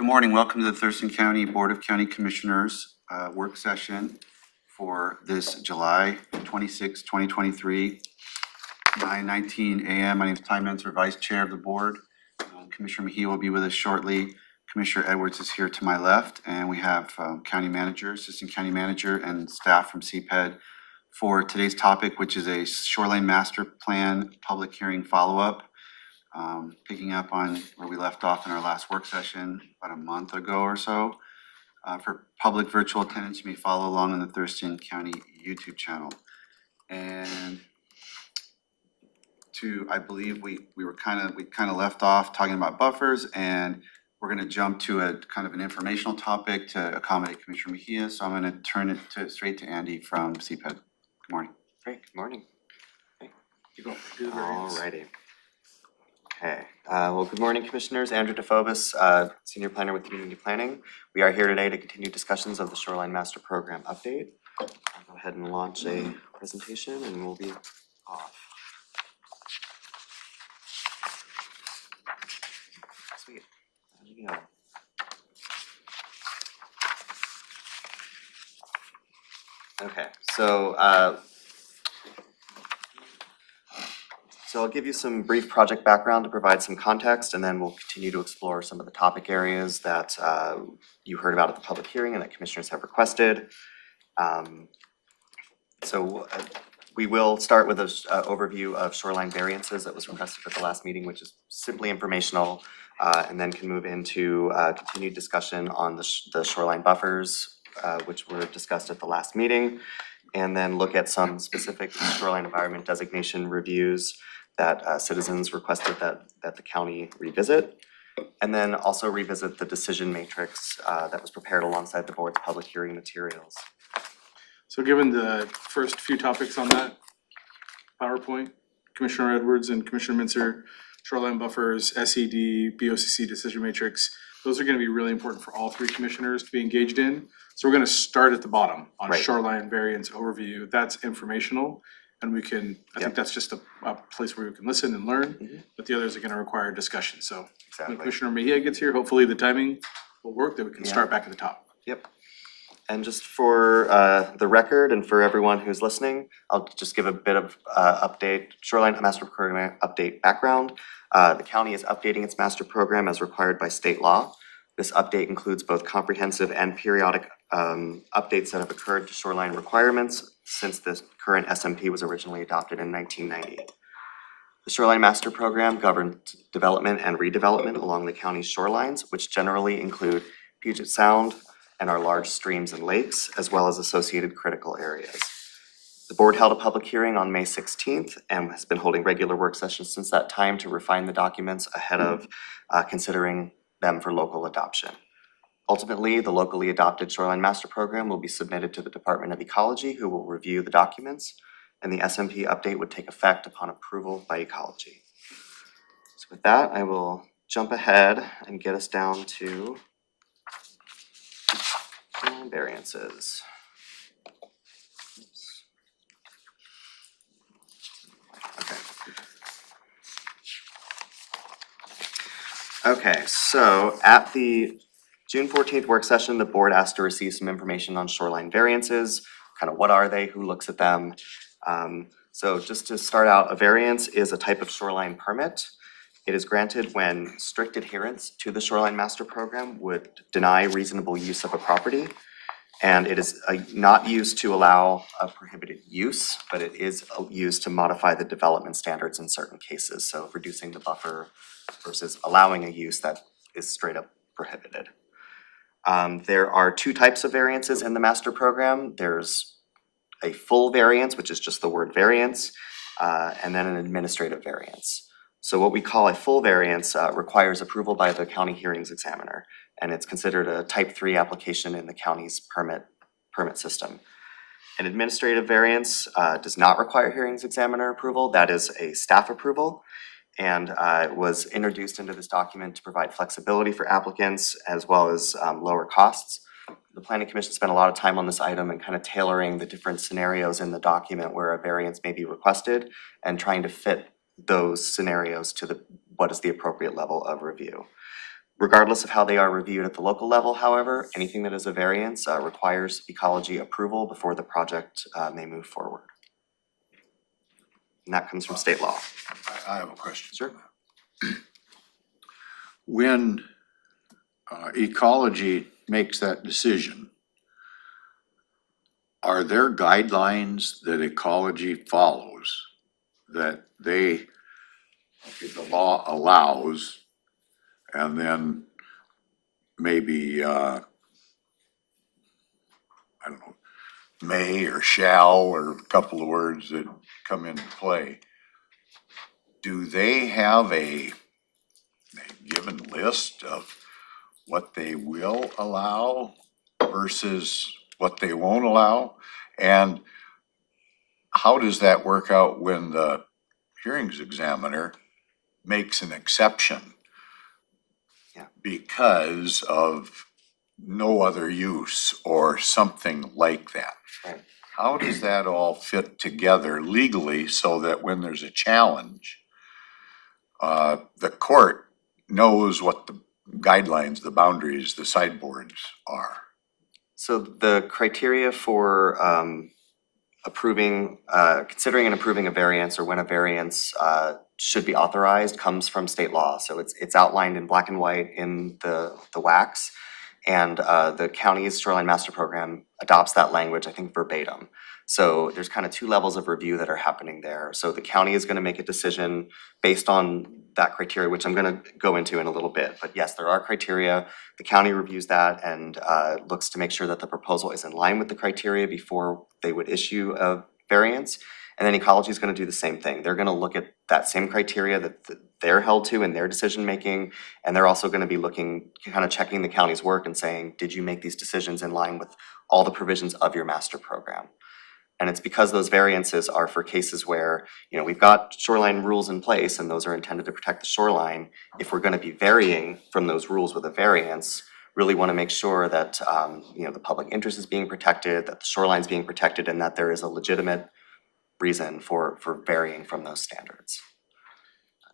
Good morning. Welcome to the Thurston County Board of County Commissioners work session for this July 26, 2023, 9:19 a.m. My name is Ty Menzer, Vice Chair of the Board. Commissioner Mejia will be with us shortly. Commissioner Edwards is here to my left, and we have County Manager, Assistant County Manager, and staff from CPED for today's topic, which is a Shoreline Master Plan public hearing follow-up. Picking up on where we left off in our last work session about a month ago or so. For public virtual attendance, you may follow along on the Thurston County YouTube channel. And I believe we kind of left off talking about buffers, and we're going to jump to a kind of an informational topic to accommodate Commissioner Mejia. So I'm going to turn it straight to Andy from CPED. Good morning. Great, good morning. Okay. You go. Alrighty. Okay, well, good morning, Commissioners. Andrew DeFobis, Senior Planner with Community Planning. We are here today to continue discussions of the Shoreline Master Program update. I'll go ahead and launch a presentation and we'll be off. Sweet, there we go. Okay, so I'll give you some brief project background to provide some context, and then we'll continue to explore some of the topic areas that you heard about at the public hearing and that commissioners have requested. We will start with an overview of shoreline variances that was requested at the last meeting, which is simply informational, and then can move into continued discussion on the shoreline buffers, which were discussed at the last meeting, and then look at some specific shoreline environment designation reviews that citizens requested that the county revisit, and then also revisit the decision matrix that was prepared alongside the board's public hearing materials. So given the first few topics on that PowerPoint, Commissioner Edwards and Commissioner Mincer, shoreline buffers, SED, BoCC decision matrix, those are going to be really important for all three commissioners to be engaged in. So we're going to start at the bottom on Right. Shoreline variance overview. That's informational. And we can, I think that's just a place where we can listen and learn, but the others are gonna require discussion, so. Exactly. When Commissioner Mejia gets here, hopefully the timing will work, that we can start back at the top. Yep. And just for the record and for everyone who's listening, I'll just give a bit of update, Shoreline Master Program update background. The county is updating its master program as required by state law. This update includes both comprehensive and periodic updates that have occurred to shoreline requirements since the current SMP was originally adopted in 1990. The Shoreline Master Program governs development and redevelopment along the county's shorelines, which generally include Puget Sound and our large streams and lakes, as well as associated critical areas. The board held a public hearing on May 16th and has been holding regular work sessions since that time to refine the documents ahead of considering them for local adoption. Ultimately, the locally adopted Shoreline Master Program will be submitted to the Department of Ecology, who will review the documents, and the SMP update would take effect upon approval by Ecology. So with that, I will jump ahead and get us down to shoreline variances. Oops. Okay, so at the June 14th work session, the board asked to receive some information on shoreline variances, kind of what are they, who looks at them. So just to start out, a variance is a type of shoreline permit. It is granted when strict adherence to the Shoreline Master Program would deny reasonable use of a property. And it is not used to allow a prohibited use, but it is used to modify the development standards in certain cases. So reducing the buffer versus allowing a use that is straight up prohibited. There are two types of variances in the master program. There's a full variance, which is just the word variance, and then an administrative variance. So what we call a full variance requires approval by the county hearings examiner, and it's considered a type 3 application in the county's permit system. An administrative variance does not require hearings examiner approval. That is a staff approval, and was introduced into this document to provide flexibility for applicants as well as lower costs. The Planning Commission spent a lot of time on this item and kind of tailoring the different scenarios in the document where a variance may be requested and trying to fit those scenarios to what is the appropriate level of review. Regardless of how they are reviewed at the local level, however, anything that is a variance requires ecology approval before the project may move forward. And that comes from state law. I have a question. Sure. When ecology makes that decision, are there guidelines that ecology follows that the law allows, and then maybe, I don't know, may or shall, or a couple of words that come into play? Do they have a given list of what they will allow versus what they won't allow? And how does that work out when the hearings examiner makes an exception? Yeah. Because of no other use or something like that? Right. How does that all fit together legally so that when there's a challenge, the court knows what the guidelines, the boundaries, the sideboards are? So the criteria for approving, considering and approving a variance, or when a variance should be authorized, comes from state law. So it's outlined in black and white in the WACs. And the county's shoreline master program adopts that language, I think, verbatim. So there's kind of two levels of review that are happening there. So the county is gonna make a decision based on that criteria, which I'm gonna go into in a little bit. But yes, there are criteria. The county reviews that and looks to make sure that the proposal is in line with the criteria before they would issue a variance. And then ecology is gonna do the same thing. They're gonna look at that same criteria that they're held to in their decision making. And they're also gonna be looking, kind of checking the county's work and saying, did you make these decisions in line with all the provisions of your master program? And it's because those variances are for cases where, we've got shoreline rules in place and those are intended to protect the shoreline. If we're gonna be varying from those rules with a variance, really wanna make sure that, the public interest is being protected, that the shoreline's being protected, and that there is a legitimate reason for varying from those standards.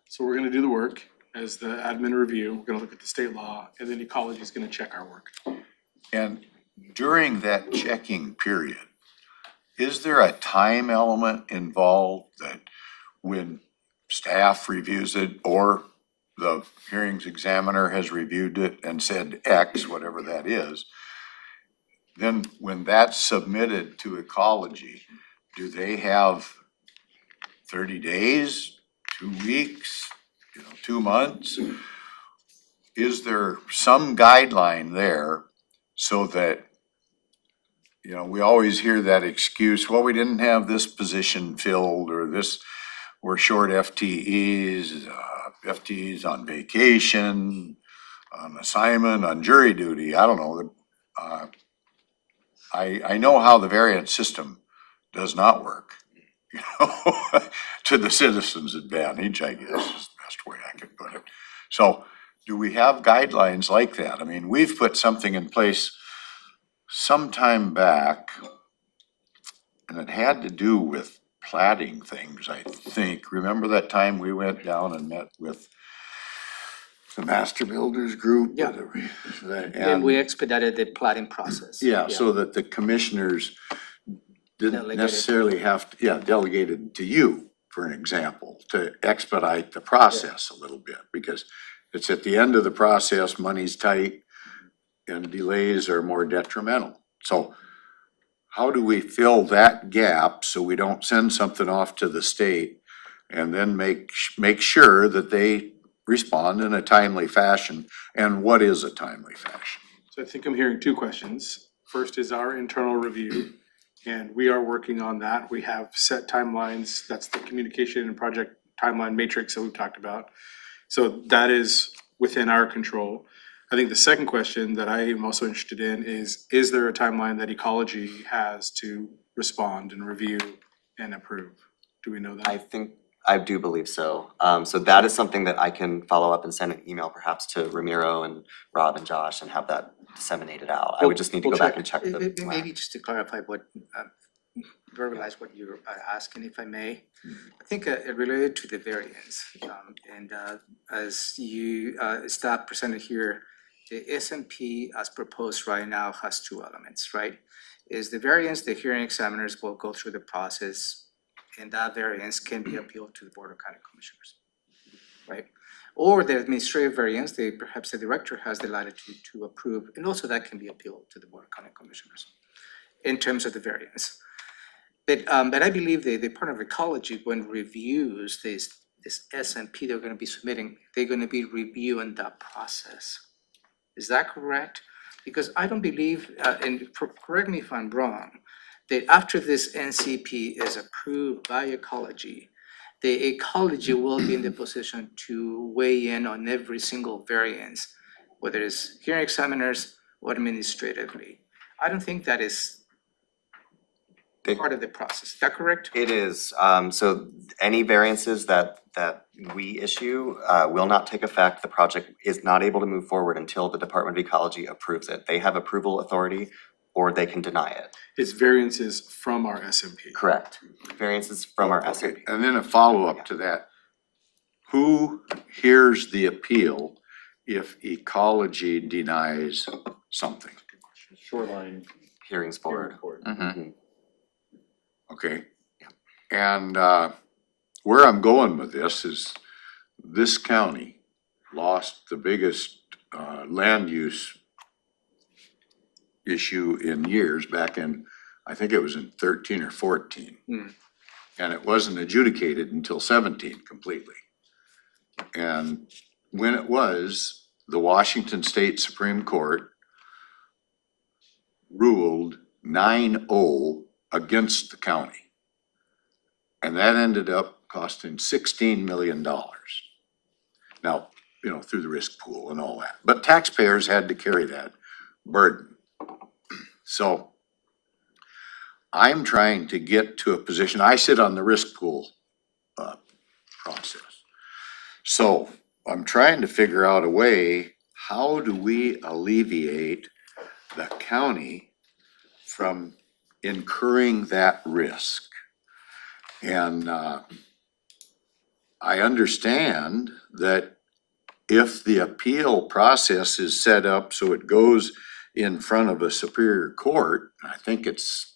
So we're gonna do the work as the admin review, we're gonna look at the state law, and then ecology is gonna check our work. And during that checking period, is there a time element involved that when staff reviews it or the hearings examiner has reviewed it and said X, whatever that is, then when that's submitted to ecology, do they have 30 days, 2 weeks, 2 months? Is there some guideline there so that, we always hear that excuse, well, we didn't have this position filled, or this, we're short FTEs, FTEs on vacation, on assignment, on jury duty, I don't know. I know how the variance system does not work, to the citizens' advantage, I guess, is the best way I could put it. So do we have guidelines like that? I mean, we've put something in place some time back, and it had to do with platting things, I think. Remember that time we went down and met with the master builders group? Yeah. And Then we expedited the plotting process. yeah, so that the commissioners didn't Delegated. necessarily have to, delegated to you, for an example, to expedite the process a little bit, because it's at the end of the process, money's tight, and delays are more detrimental. So how do we fill that gap so we don't send something off to the state and then make sure that they respond in a timely fashion? And what is a timely fashion? So I think I'm hearing two questions. First is our internal review, and we are working on that. We have set timelines. That's the communication and project timeline matrix that we've talked about. So that is within our control. I think the second question that I am also interested in is there a timeline that ecology has to respond and review and approve? Do we know that? I do believe so. So that is something that I can follow up and send an email perhaps to Ramiro and Rob and Josh and have that disseminated out. I would just need to go back and check the. Maybe just to clarify what verbalize what you're asking, if I may. I think it related to the variance. As staff presented here, the SMP as proposed right now has two elements, right? Is the variance, the hearing examiners will go through the process, and that variance can be appealed to the Board of County Commissioners, right? Or the administrative variance, perhaps the director has the latitude to approve, and also that can be appealed to the Board of County Commissioners in terms of the variance. But I believe the Department of Ecology, when reviews this SMP they're gonna be submitting, they're gonna be reviewing that process. Is that correct? Because I don't believe, correct me if I'm wrong, that after this NCP is approved by Ecology, the Ecology will be in the position to weigh in on every single variance, whether it's hearing examiners or administratively. I don't think that is part of the process. Is that correct? It is, so any variances that we issue will not take effect. The project is not able to move forward until the Department of Ecology approves it. They have approval authority or they can deny it. It's variances from our SMP. Correct. Variances from our Okay, SMP. and then a follow-up to that. Who hears the appeal if ecology denies something? Shoreline. Hearings board. Mhm. Okay? And where I'm going with this is this county lost the biggest land use issue in years back in, I think it was in 13 or 14. And it wasn't adjudicated until 17 completely. And when it was, the Washington State Supreme Court ruled 9-0 against the county. And that ended up costing $16 million. Now, you know, through the risk pool and all that, but taxpayers had to carry that burden. So I'm trying to get to a position, I sit on the risk pool process. So I'm trying to figure out a way, how do we alleviate the county from incurring that risk? And I understand that if the appeal process is set up so it goes in front of a superior court, I think it's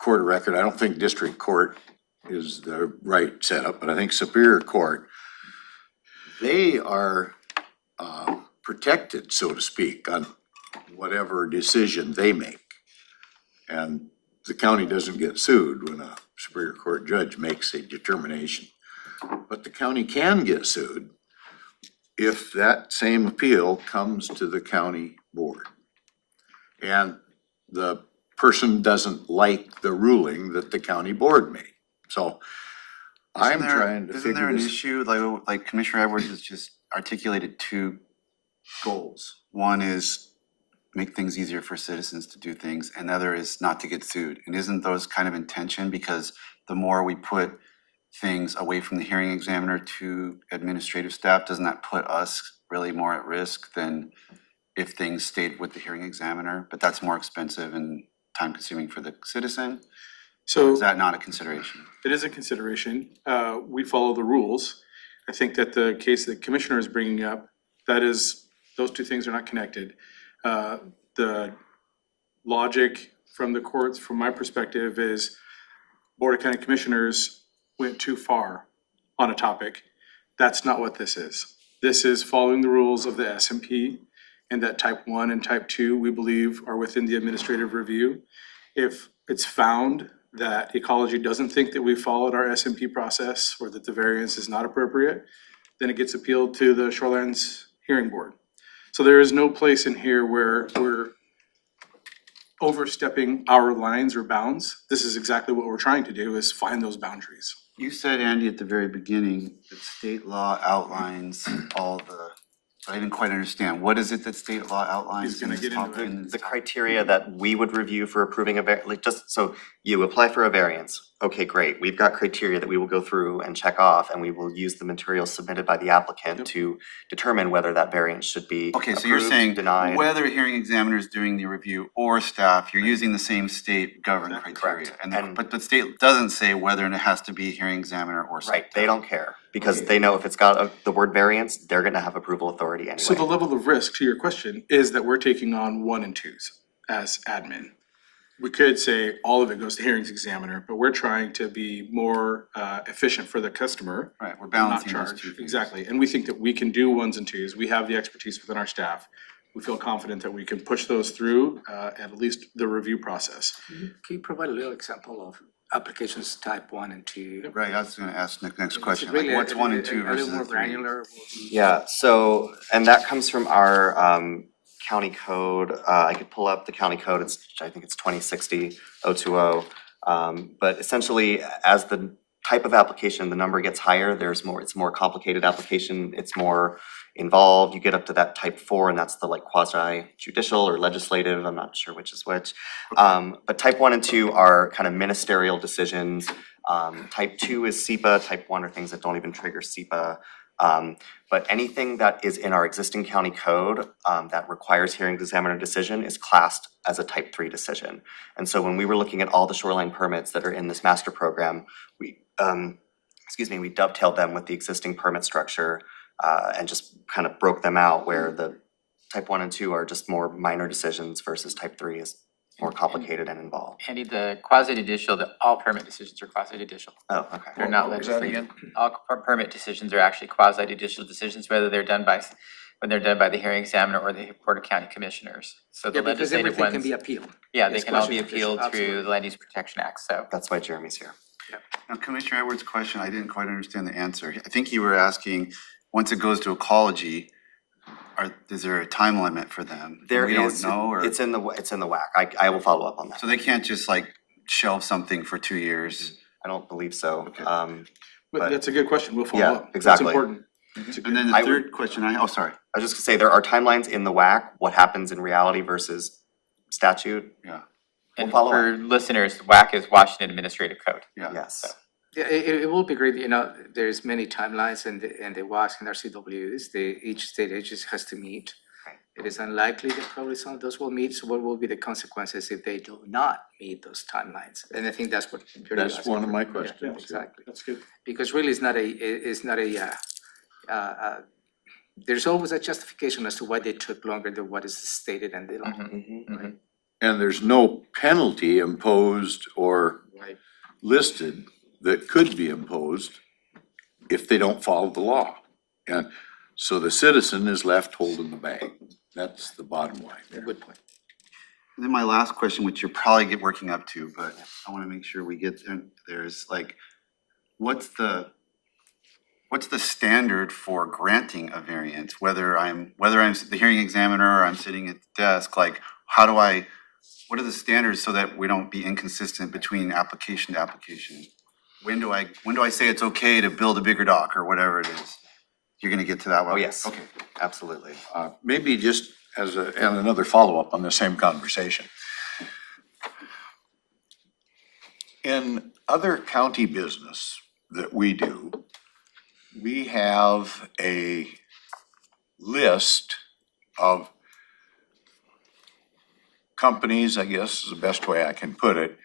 court of record, I don't think district court is the right setup, but I think superior court, they are protected, so to speak, on whatever decision they make. And the county doesn't get sued when a Superior Court judge makes a determination. But the county can get sued if that same appeal comes to the county board. And the person doesn't like the ruling that the county board made. So I'm trying to Isn't figure there an this. issue, like Commissioner Edwards has just articulated two goals. One is make things easier for citizens to do things, and the other is not to get sued. And isn't those kind of in tension? Because the more we put things away from the hearing examiner to administrative staff, doesn't that put us really more at risk than if things stayed with the hearing examiner? But that's more expensive and time consuming for the citizen. So Is that not a consideration? it is a consideration. We follow the rules. I think that the case that Commissioner is bringing up, that is, those two things are not connected. The logic from the courts, from my perspective, is Board of County Commissioners went too far on a topic. That's not what this is. This is following the rules of the SMP, and that type 1 and type 2, we believe, are within the administrative review. If it's found that Ecology doesn't think that we followed our SMP process or that the variance is not appropriate, then it gets appealed to the Shorelands Hearing Board. So there is no place in here where we're overstepping our lines or bounds. This is exactly what we're trying to do, is find those boundaries. You said, Andy, at the very beginning, that state law outlines all the, I didn't quite understand. What is it that state law outlines? He's gonna in this get into topic? it. The criteria that we would review for approving a just so you apply for a variance. okay, great, we've got criteria that we will go through and check off, and we will use the materials submitted by the applicant Yep. to determine whether that variance should be Okay, so you're approved, saying denied. whether hearing examiner is doing the review or staff, you're using the same state governed Exactly. criteria. Correct. And, And- but the state doesn't say whether it has to be hearing examiner or staff. Right, they don't care, because Okay. they know if it's got the word variance, they're gonna have approval authority So the anyway. level of risk, to your question, is that we're taking on 1 and 2s as admin. We could say all of it goes to hearings examiner, but we're trying to be more efficient for the customer. Right, we're and not balancing those charge. two things. Exactly, and we think that we can do 1s and 2s, we have the expertise within our staff. We feel confident that we can push those through at least the review process. Can you provide a little example of applications type 1 and 2? Right, I was gonna ask the next Is it question, really like what's a- 1 and a- 2 a versus little the more 3? granular? Yeah, so, and that comes from our county code, I could pull up the county code, I think it's 2060-020. But essentially, as the type of application, the number gets higher, it's a more complicated application, it's more involved, you get up to that type 4, and that's the like quasi judicial or legislative, I'm not sure which is which. But type 1 and 2 are kind of ministerial decisions. Type 2 is SEPA, type 1 are things that don't even trigger SEPA. But anything that is in our existing county code that requires hearing examiner decision is classed as a type 3 decision. And so when we were looking at all the shoreline permits that are in this master program, we dovetailed them with the existing permit structure and just kind of broke them out where the type 1 and 2 are just more minor decisions versus type 3 is more complicated and involved. Andy, the quasi-judicial, all permit decisions are quasi-judicial. Oh, okay. They're not What was that legislative. again? All permit decisions are actually quasi-judicial decisions, whether they're done by, when they're done by the hearing examiner or the Board of County Commissioners. So the Yeah, because legislative everything can ones, be appealed. yeah, they It's can all be quasi-judicial, appealed through absolutely. the Land Use Protection Act, so. That's why Jeremy's here. Now, Commissioner Edwards' question, I didn't quite understand the answer. I think you were asking, once it goes to ecology, is there a time limit for them? There We don't is, know, or, it's in the WAC. I will follow up on that. so they can't just like shelve something for 2 years? I don't believe so. Okay. But But- that's a good question, we'll follow Yeah, up. exactly. It's important. It's a good- And then the I would- third question sorry, I was just gonna say, there are timelines in the WAC, what happens in reality versus statute, yeah, And follow for listeners, WAC is Washington Administrative Code. yeah. yes. Yeah, it will be great, there's many timelines and the WACs and RCWs, each state agency has to meet. Right. It is unlikely that probably some of those will meet, so what will be the consequences if they do not meet those timelines? And I think that's what you're asking. That's one of my Yeah, questions. exactly, That's good. because really it's not a, there's always a justification as to why they took longer than what is stated in the law. Mhm. And there's no penalty imposed or Right. listed that could be imposed if they don't follow the law. And so the citizen is left holding the bag. That's the bottom line there. Good point. And then my last question, which you're probably working up to, but I wanna make sure we get there, is like, what's the standard for granting a variance? Whether I'm the hearing examiner or I'm sitting at the desk, like, what are the standards so that we don't be inconsistent between application to application? When do I say it's okay to build a bigger dock or whatever it is? You're gonna get to that one? Oh, yes. Okay. Absolutely. Maybe just and another follow-up on the same conversation. In other county business that we do, we have a list of companies, I guess is the best way I can put it,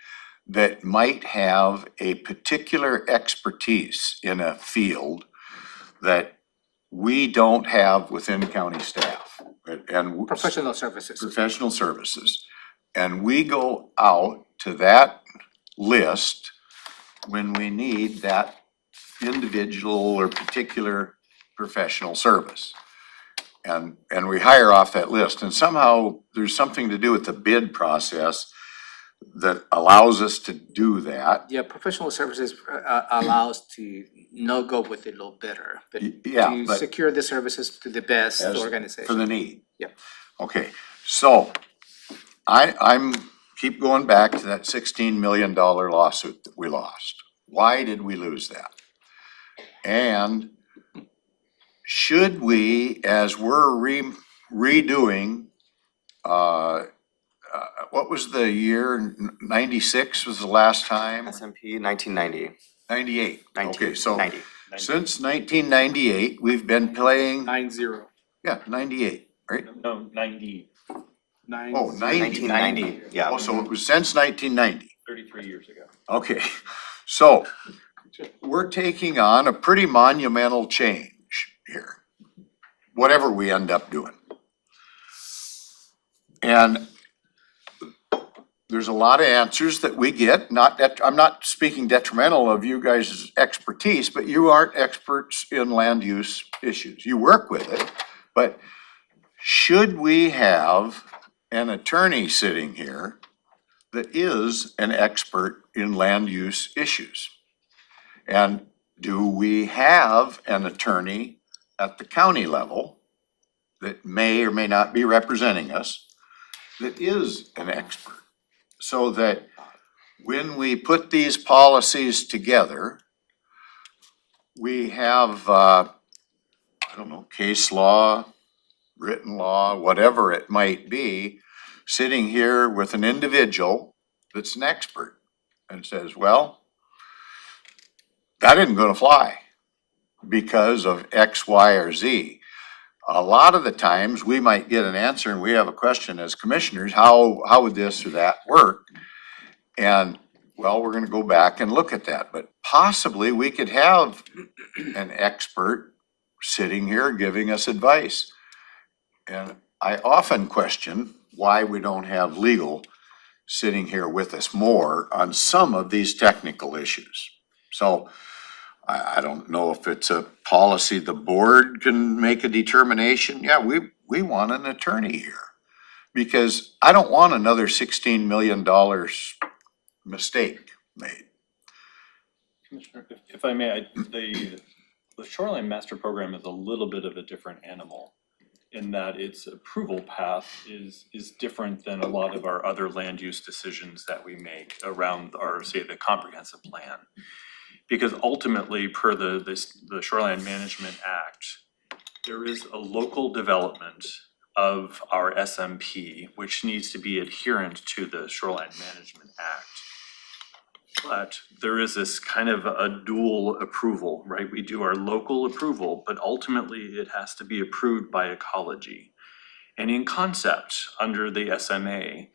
that might have a particular expertise in a field that we don't have within county staff. And Professional services. professional services. And we go out to that list when we need that individual or particular professional service. And we hire off that list, and somehow there's something to do with the bid process that allows us to do that. Yeah, professional services allows to not go with the low bidder, but Yeah, to but secure the services to the best as- organization. for the need. Yep. Okay, so I'm keep going back to that $16 million lawsuit that we lost. Why did we lose that? And should we, as we're redoing, what was the year? 96 was the last time? SMP 1990. 98. Okay, so 90. since 1998, we've been playing, 9-0. yeah, 98, right? No, 90, Oh, 90. 1990, yeah. Oh, so it was since 1990. 33 years ago. Okay, so we're taking on a pretty monumental change here, whatever we end up doing. And there's a lot of answers that we get, not that, I'm not speaking detrimental of you guys' expertise, but you aren't experts in land use issues. You work with it, but should we have an attorney sitting here that is an expert in land use issues? And do we have an attorney at the county level that may or may not be representing us that is an expert? So that when we put these policies together, we have, I don't know, case law, written law, whatever it might be, sitting here with an individual that's an expert and says, well, that isn't gonna fly because of X, Y, or Z. A lot of the times, we might get an answer and we have a question as commissioners, how would this or that work? And, well, we're gonna go back and look at that, but possibly we could have an expert sitting here giving us advice. And I often question why we don't have legal sitting here with us more on some of these technical issues. So I don't know if it's a policy the board can make a determination. Yeah, we want an attorney here. Because I don't want another $16 million mistake made. Commissioner, if I may, the shoreline master program is a little bit of a different animal in that its approval path is different than a lot of our other land use decisions that we make around our, say, the comprehensive plan. Because ultimately, per the Shoreline Management Act, there is a local development of our SMP, which needs to be adherent to the Shoreline Management Act. But there is this kind of a dual approval, right? We do our local approval, but ultimately it has to be approved by ecology. And in concept, under the SMA,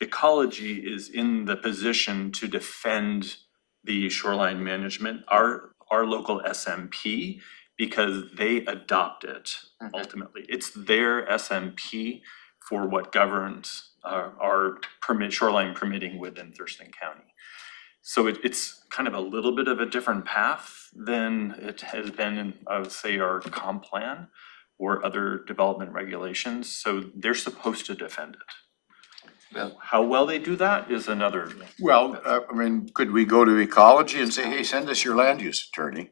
ecology is in the position to defend the shoreline management, our local SMP, because they adopt it ultimately. It's their SMP for what governs our shoreline permitting within Thurston County. So it's kind of a little bit of a different path than it has been in, I would say, our comp plan or other development regulations. So they're supposed to defend it. How well they do that is another. Well, I mean, could we go to ecology and say, hey, send us your land use attorney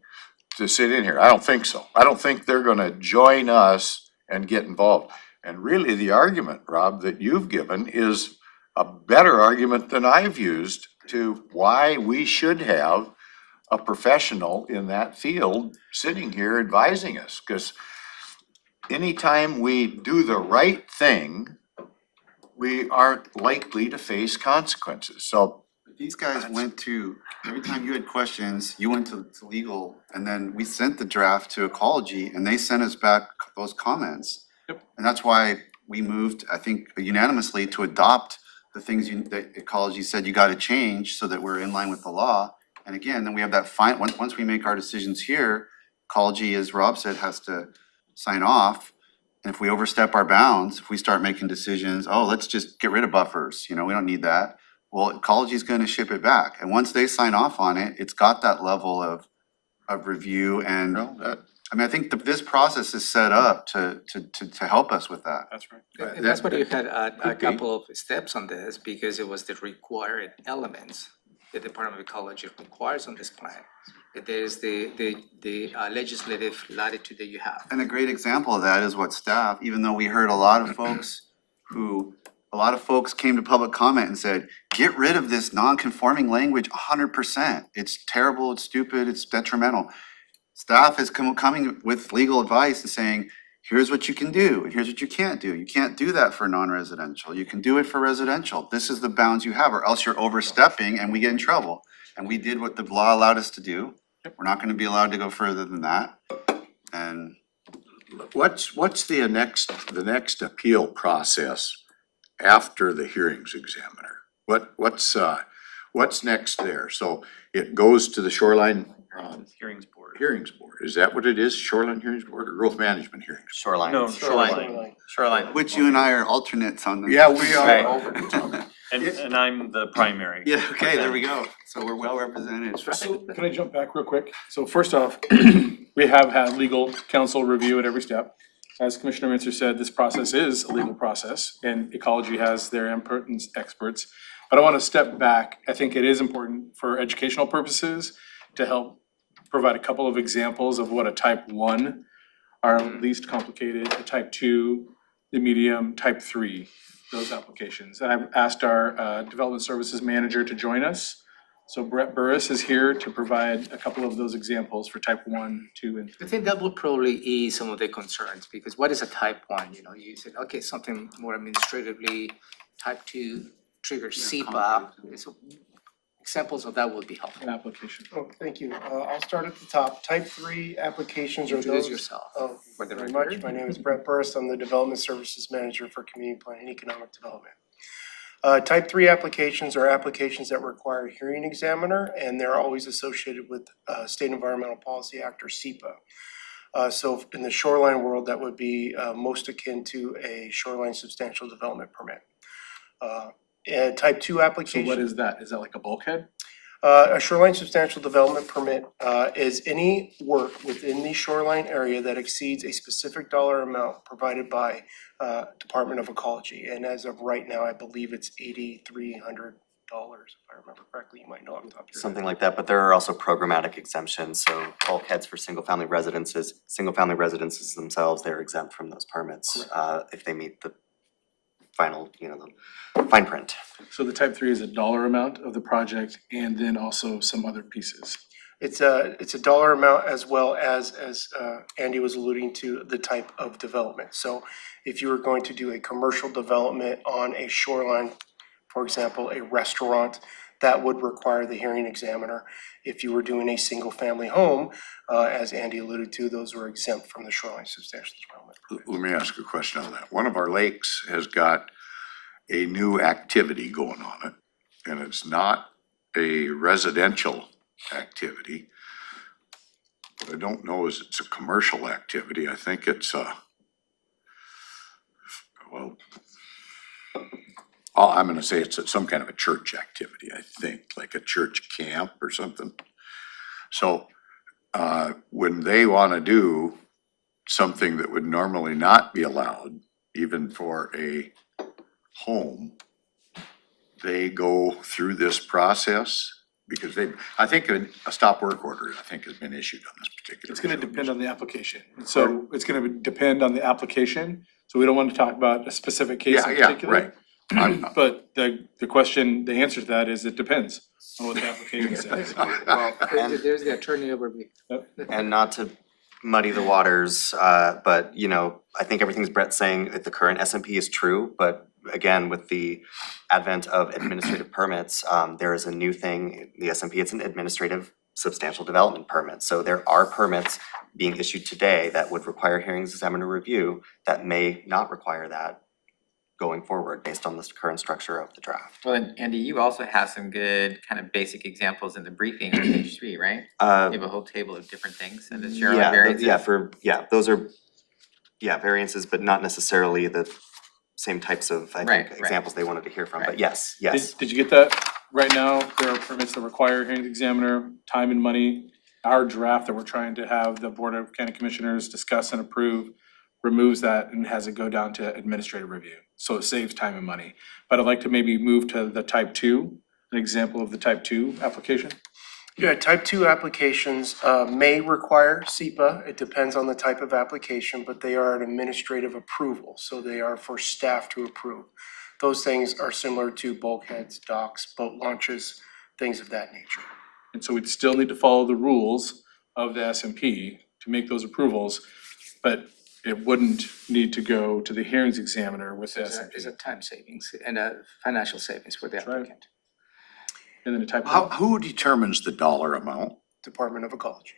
to sit in here? I don't think so. I don't think they're gonna join us and get involved. And really, the argument, Rob, that you've given is a better argument than I've used to why we should have a professional in that field sitting here advising us. Because anytime we do the right thing, we aren't likely to face consequences. So These guys went to, every time you had questions, you went to legal, and then we sent the draft to ecology, and they sent us back those comments. Yep. And that's why we moved, I think unanimously, to adopt the things that ecology said you gotta change so that we're in line with the law. And again, then we have that once we make our decisions here, ecology, as Rob said, has to sign off. And if we overstep our bounds, if we start making decisions, oh, let's just get rid of buffers, we don't need that. Well, ecology is gonna ship it back. And once they sign off on it, it's got that level of review and, I think this process is set up to help us with that. That's right. And that's what you had a Could be. couple of steps on this, because it was the required elements the Department of Ecology requires on this plan. There's the legislative latitude that you have. And a great example of that is what staff, even though we heard a lot of folks came to public comment and said, get rid of this non-conforming language 100%. It's terrible, it's stupid, it's detrimental. Staff is coming with legal advice and saying, here's what you can do, and here's what you can't do. You can't do that for non-residential. You can do it for residential. This is the bounds you have, or else you're overstepping and we get in trouble. And we did what the law allowed us to do. We're not gonna be allowed to go further than that. And What's the next appeal process after the hearings examiner? What's next there? So it goes to the shoreline, Hearings board. hearings board. Is that what it is? Shoreline hearings board or growth management hearings? Shoreline. No, Shoreline. Shoreline. which you and I are alternates on the. Yeah, we Right. are. And I'm the primary. Yeah, okay, there we go. So we're well represented. So can I jump back real quick? So first off, we have had legal counsel review at every step. As Commissioner Mintzer said, this process is a legal process and ecology has their input and experts. But I want to step back. I think it is important for educational purposes to help provide a couple of examples of what a type 1 are least complicated, a type 2, the medium, type 3, those applications. And I've asked our development services manager to join us. So Brett Burris is here to provide a couple of those examples for type 1, 2, and 3. I think that will probably ease some of the concerns, because what is a type 1, you said, okay, something more administratively, type 2 triggers SEPA, so examples of that would be helpful. An application. Oh, thank you. I'll start at the top. Type 3 applications are Introduce those. yourself. Oh, for the very record. much. My name is Brett Burst. I'm the Development Services Manager for Community Planning and Economic Development. Type 3 applications are applications that require a hearing examiner, and they're always associated with State Environmental Policy Act, or SEPA. So in the shoreline world, that would be most akin to a shoreline substantial development permit. And type 2 So application. what is that? Is that like a bulkhead? A shoreline substantial development permit is any work within the shoreline area that exceeds a specific dollar amount provided by Department of Ecology. And as of right now, I believe it's $8,300, if I remember correctly. You might know off the top of your head. Something like that, but there are also programmatic exemptions, so bulkheads for single-family residences themselves, they're exempt from those permits, if they meet the final, the fine print. So the type 3 is a dollar amount of the project and then also some other pieces. It's a dollar amount as well as Andy was alluding to, the type of development. So if you were going to do a commercial development on a shoreline, for example, a restaurant, that would require the hearing examiner. If you were doing a single family home, as Andy alluded to, those were exempt from the shoreline substantial development. Let me ask a question on that. One of our lakes has got a new activity going on it, and it's not a residential activity. What I don't know is it's a commercial activity. I think it's I'm gonna say it's some kind of a church activity, I think, like a church camp or something. So, when they wanna do something that would normally not be allowed, even for a home, they go through this process? Because I think a stop work order, I think, has been issued on this particular. It's gonna depend on the application. So it's gonna depend on the application. So we don't want to talk about a specific case in Yeah, particular. right. But the answer to that is it depends on what the application says. Well, there's the attorney overview. And not to muddy the waters, but I think everything Brett's saying at the current SMP is true, but again, with the advent of administrative permits, there is a new thing, the SMP, it's an administrative substantial development permit. So there are permits being issued today that would require hearings examiner review that may not require that going forward based on the current structure of the draft. Well, and Andy, you also have some good kind of basic examples in the briefing on page 3, right? Uh, You have a whole table of different things and the shoreline yeah, variances. those are, variances, but not necessarily the same types of, I Right, think, right. examples they wanted to hear from, Right. but yes. Did you get that? Right now, there are permits that require hearing examiner, time and money. Our draft that we're trying to have the Board of County Commissioners discuss and approve removes that and has it go down to administrative review. So it saves time and money. But I'd like to maybe move to the type 2, an example of the type 2 application. Yeah, type 2 applications may require SEPA. It depends on the type of application, but they are an administrative approval, so they are for staff to approve. Those things are similar to bulkheads, docks, boat launches, things of that nature. And so we'd still need to follow the rules of the SMP to make those approvals. But it wouldn't need to go to the hearings examiner with the It's SMP. a time savings and a financial savings for the That's right. applicant. And then a type Who determines the dollar amount? Department of Ecology.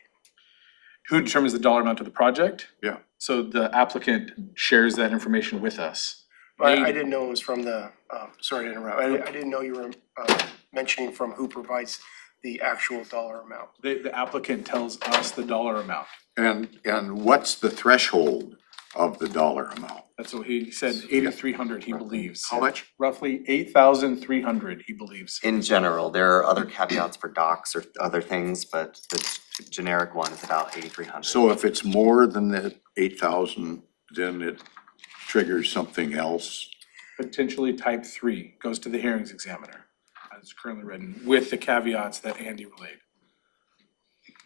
who determines the dollar amount of the project? Yeah. So the applicant shares that information with us. I didn't know it was from the, sorry to interrupt, I didn't know you were mentioning from who provides the actual dollar amount. The applicant tells us the dollar amount. And what's the threshold of the dollar amount? That's what he said, 8,300 he believes. How much? Roughly 8,300 he believes. In general, there are other caveats for docks or other things, but the generic one is about 8,300. So if it's more than the 8,000, then it triggers something else? Potentially type 3 goes to the hearings examiner, as currently written, with the caveats that Andy relayed.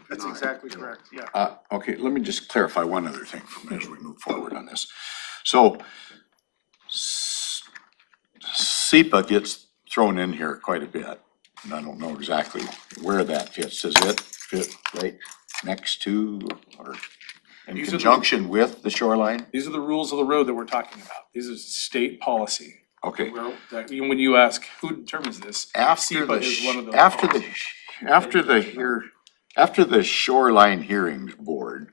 That's exactly correct, yeah. Okay, let me just clarify one other thing as we move forward on this. So SEPA gets thrown in here quite a bit, and I don't know exactly where that fits. Does it fit right next to or in These are the- conjunction with the shoreline? These are the rules of the road that we're talking about. These are state policy. Okay. Where, that, when you ask who determines this, After SEPA the, is one of those. after the shoreline hearings board,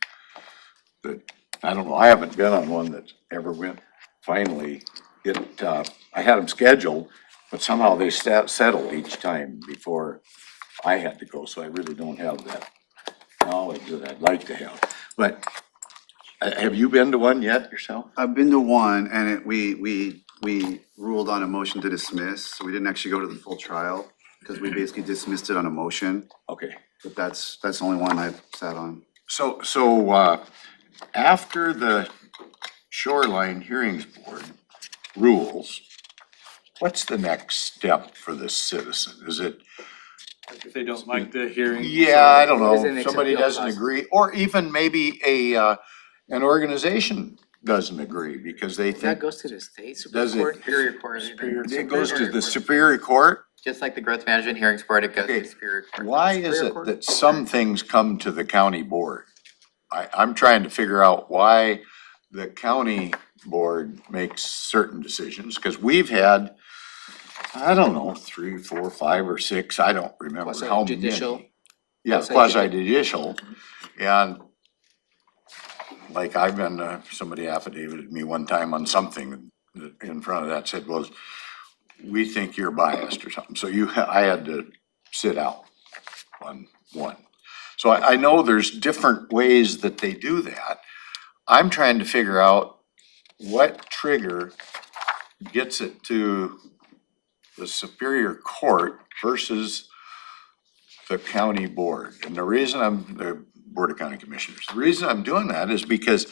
that, I don't know, I haven't been on one that ever went, finally, I had them scheduled, but somehow they settled each time before I had to go, so I really don't have that knowledge that I'd like to have. But, have you been to one yet yourself? I've been to one and we ruled on a motion to dismiss, so we didn't actually go to the full trial because we basically dismissed it on a motion, Okay. but that's the only one I've sat on. So, after the shoreline hearings board rules, what's the next step for the citizen? Is it, If they don't like the hearing. yeah, I don't What is the know, next somebody appeal doesn't process? agree, or even maybe an organization doesn't agree because they That think goes to the state Does Supreme it- Court. Superior Court, it goes to the Superior Court. just like the Growth Management Hearings Board, it goes Okay, to Superior Court. Why is Superior it Court? that some things come to the county board? I'm trying to figure out why the county board makes certain decisions, because we've had, I don't know, 3, 4, 5, or 6, I don't remember how many. Quasi-judicial. Yeah, quasi-judicial, and like I've been, somebody affidavitted me one time on something that in front of that said, well, we think you're biased or something, so I had to sit out on one. So I know there's different ways that they do that. I'm trying to figure out what trigger gets it to the Superior Court versus the county board. And the reason the Board of County Commissioners, the reason I'm doing that is because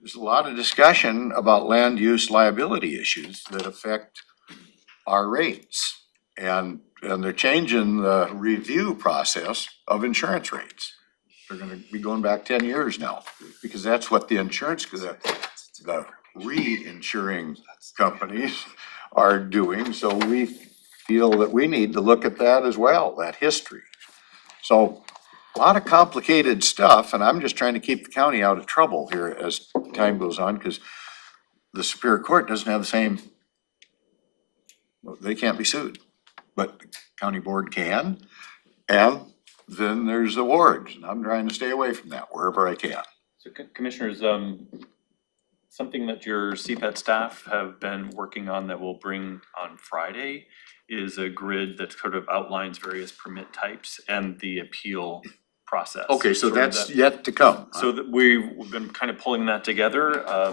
there's a lot of discussion about land use liability issues that affect our rates. And they're changing the review process of insurance rates. They're gonna be going back 10 years now, because that's what the the reinsuring companies are doing. So we feel that we need to look at that as well, that history. So a lot of complicated stuff, and I'm just trying to keep the county out of trouble here as time goes on, because the Superior Court doesn't have the same, they can't be sued, but the county board can. And then there's awards, and I'm trying to stay away from that wherever I can. So Commissioners, something that your CPET staff have been working on that we'll bring on Friday is a grid that sort of outlines various permit types and the appeal process. Okay, so Sort of that's that- yet to come. So that we've been kind of pulling that together. I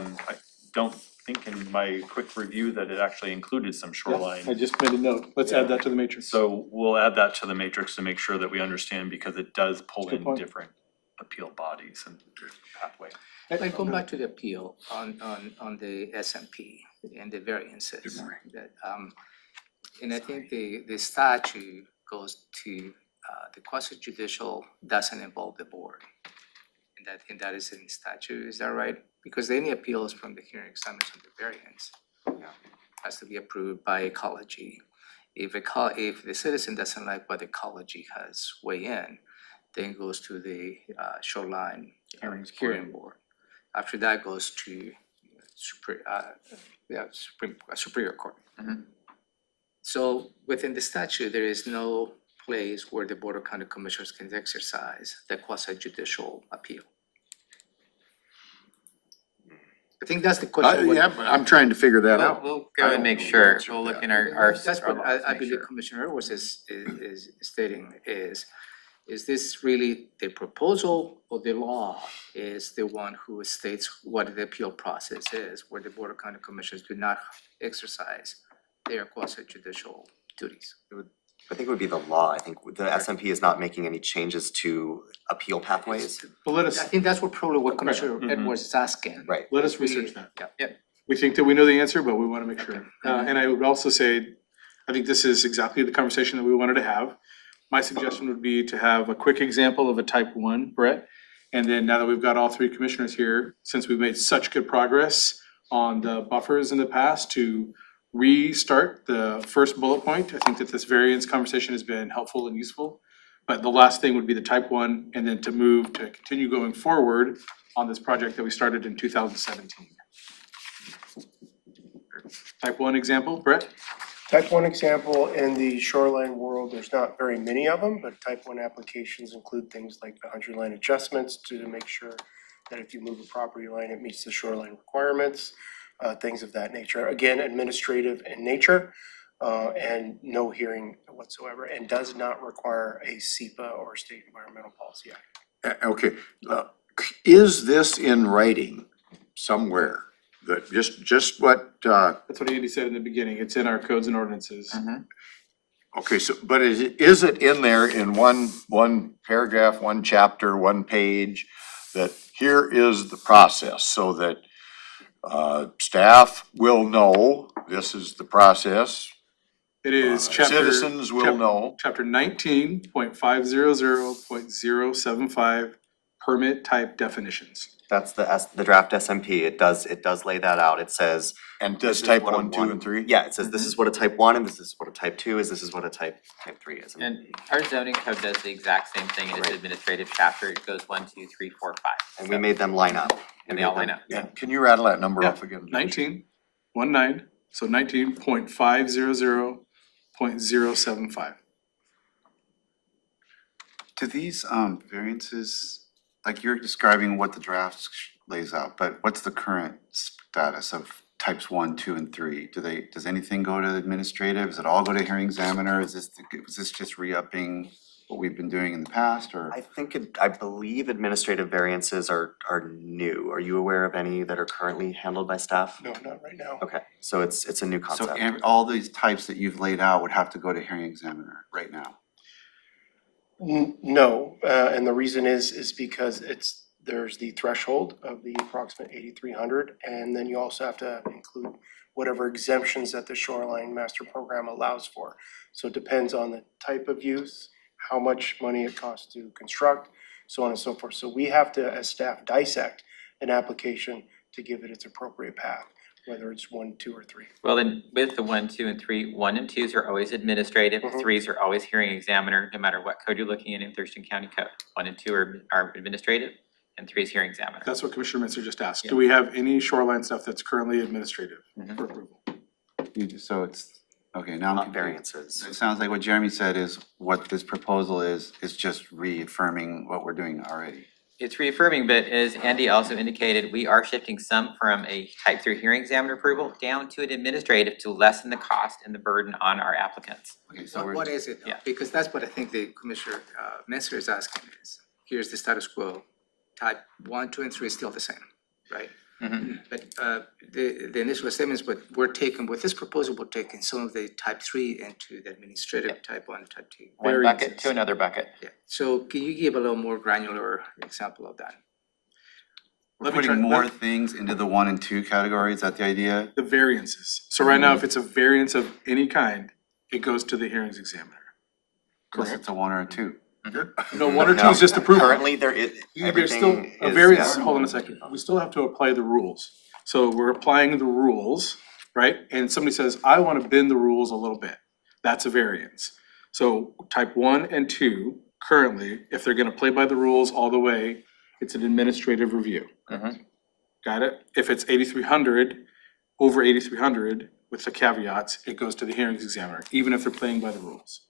don't think in my quick review that it actually included some shoreline. I just made a note. Let's add that to the matrix. So we'll add that to the matrix to make sure that we understand, because it does pull Good in point. different appeal bodies and pathway. Like going back to the appeal on the SMP and the variances. That, and I think the statute goes to, the quasi-judicial doesn't involve the board. And that is in statute, is that right? Because any appeals from the hearing examiners on the variance has to be approved by ecology. If the citizen doesn't like what ecology has weighed in, then it goes to the shoreline hearing board. After that goes to Superior Court. Mhm. So within the statute, there is no place where the Board of County Commissioners can exercise the quasi judicial appeal. I think that's the question. Yeah, but I'm trying to figure that out. We'll I go don't and make know the sure, answer to we'll look that. in our. That's what laws, I make believe sure. Commissioner Edwards is stating is this really the proposal or the law is the one who states what the appeal process is, where the Board of County Commissioners do not exercise their quasi judicial duties? I think it would be the law. I think the SMP is not making any changes to appeal pathways. But let I us, think that's probably what Commissioner Mhm. Edwards is asking. Right. let us research that. Yeah. We think that we know the answer, but we wanna make sure. And I would also say, I think this is exactly the conversation that we wanted to have. My suggestion would be to have a quick example of a type one, Brett. And then now that we've got all three commissioners here, since we've made such good progress on the buffers in the past, to restart the first bullet point. I think that this variance conversation has been helpful and useful. But the last thing would be the type one, and then to move to continue going forward on this project that we started in 2017. Type one example, Brett? Type one example, in the shoreline world, there's not very many of them, but type one applications include things like boundary line adjustments to make sure that if you move a property line, it meets the shoreline requirements, things of that nature. Again, administrative in nature, and no hearing whatsoever, and does not require a SEPA or State Environmental Policy Act. Okay, is this in writing somewhere? That just what, That's what Andy said in the beginning. It's in our codes and ordinances. okay, so, but is it in there in one paragraph, one chapter, one page? That here is the process so that staff will know this is the process. It is chapter. Citizens will know. Chapter 19.500.075, permit type definitions. That's the draft SMP. It does lay that out. It says. And this does is type what a 1, 2, and 3? Yeah, it says this is what a type one and this is what a type two is, this is what a type three is. And our zoning code does the exact same thing in its administrative chapter. It goes 1, 2, 3, 4, 5. And we made them line up. And they all line up. Yeah, can you rattle that number Yeah, off again? 19, so 19.500.075. Do these variances, like you're describing what the draft lays out, but what's the current status of types 1, 2, and 3? Does anything go to the administrative? Does it all go to hearing examiner? Is this just re-upping what we've been doing in the past, or? I believe administrative variances are new. Are you aware of any that are currently handled by staff? No, not right now. Okay, so it's a new So concept. all these types that you've laid out would have to go to hearing examiner right now? No, and the reason is because there's the threshold of the approximate 8,300, and then you also have to include whatever exemptions that the shoreline master program allows for. So it depends on the type of use, how much money it costs to construct, so on and so forth. So we have to, as staff, dissect an application to give it its appropriate path, whether it's 1, 2, or 3. Well, then with the 1, 2, and 3, 1 and 2s are always administrative, Mhm. 3s are always hearing examiner, no matter what code you're looking in Thurston County Code. 1 and 2 are administrative, and 3 is hearing examiner. That's what Commissioner Mensah just asked. Do we have any shoreline stuff that's currently administrative Mhm. for approval? So it's, okay, now I'm Not confused. variances. It sounds like what Jeremy said is what this proposal is just reaffirming what we're doing already. It's reaffirming, but as Andy also indicated, we are shifting some from a type 3 hearing examiner approval down to an administrative to lessen the cost and the burden on our applicants. Okay, so What is it? Yeah. Because that's what I think the Commissioner Mensah is asking is, here's the status quo. Type 1, 2, and 3 is still the same, right? But the initial statements, but with this proposal, we're taking some of the type 3 into the administrative type 1, type 2. One bucket to another bucket. Yeah, so can you give a little more granular example of that? we're Let me try- putting more things into the 1 and 2 category, is that the idea? The variances. So right now, if it's a variance of any kind, it goes to the hearings examiner. Unless it's a 1 or a 2. No, 1 or 2 No, is just approval. Currently, there is, There's still everything a is, variance, yeah. hold on a second, we still have to apply the rules. So we're applying the rules, right? And somebody says, I wanna bend the rules a little bit, that's a variance. So type 1 and 2, currently, if they're gonna play by the rules all the way, it's an administrative review. Got it? If it's 8,300, over 8,300 with the caveats, it goes to the hearings examiner, even if they're playing by the rules.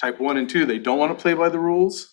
Type 1 and 2, they don't want to play by the rules.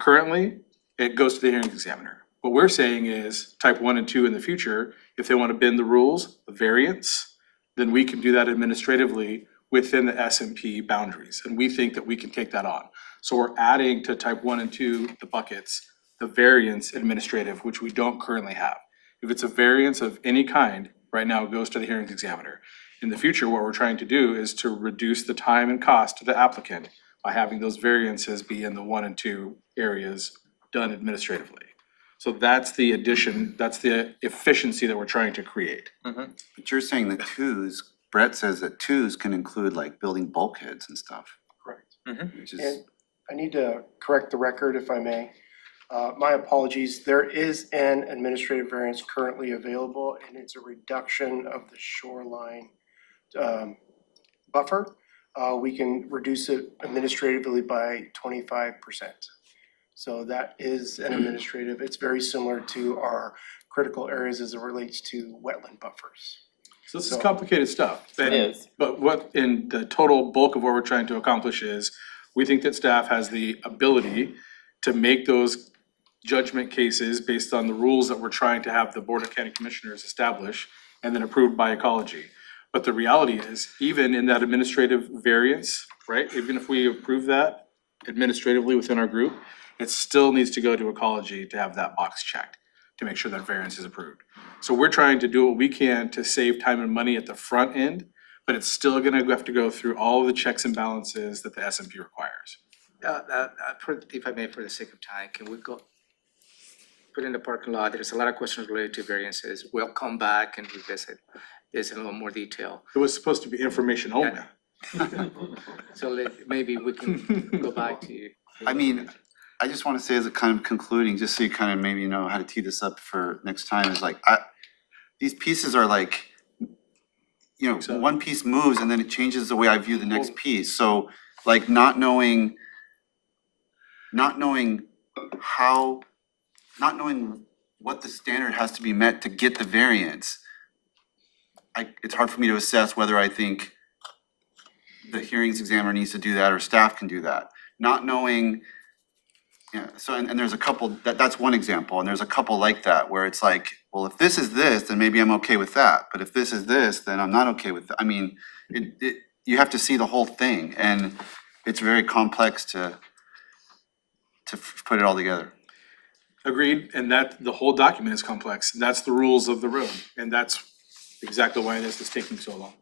Currently, it goes to the hearings examiner. What we're saying is type 1 and 2 in the future, if they want to bend the rules, the variance, then we can do that administratively within the SMP boundaries. And we think that we can take that on. So we're adding to type 1 and 2, the buckets, the variance administrative, which we don't currently have. If it's a variance of any kind, right now it goes to the hearings examiner. In the future, what we're trying to do is to reduce the time and cost to the applicant by having those variances be in the 1 and 2 areas done administratively. So that's the addition, that's the efficiency that we're trying to create. But you're saying that twos, Brett says that twos can include like building bulkheads and stuff. Correct. Which is, And I need to correct the record if I may. My apologies, there is an administrative variance currently available, and it's a reduction of the shoreline buffer. We can reduce it administratively by 25%. So that is an administrative, it's very similar to our critical areas as it relates to wetland buffers. So this is complicated stuff. It is. But what in the total bulk of what we're trying to accomplish is, we think that staff has the ability to make those judgment cases based on the rules that we're trying to have the Board of County Commissioners establish and then approved by ecology. But the reality is, even in that administrative variance, right, even if we approve that administratively within our group, it still needs to go to ecology to have that box checked, to make sure that variance is approved. So we're trying to do what we can to save time and money at the front end, but it's still gonna have to go through all of the checks and balances that the SMP requires. If I may, for the sake of time, can we go put in the parking lot? There's a lot of questions related to variances. We'll come back and revisit this in a little more detail. It was supposed to be information only. So maybe we can go back to. I mean, I just wanna say as a kind of concluding, just so you kind of maybe know how to tee this up for next time, is like, these pieces are like, you know, So- one piece moves and then it changes the way I view the next piece. So like not knowing how, not knowing what the standard has to be met to get the variance, it's hard for me to assess whether I think the hearings examiner needs to do that or staff can do that. Not knowing, yeah, so and there's a couple, that's one example, and there's a couple like that where it's like, well, if this is this, then maybe I'm okay with that, but if this is this, then I'm not okay with that. I mean, you have to see the whole thing, and it's very complex to put it all together. Agreed, and that, the whole document is complex. That's the rules of the road, and that's exactly why this is taking so long.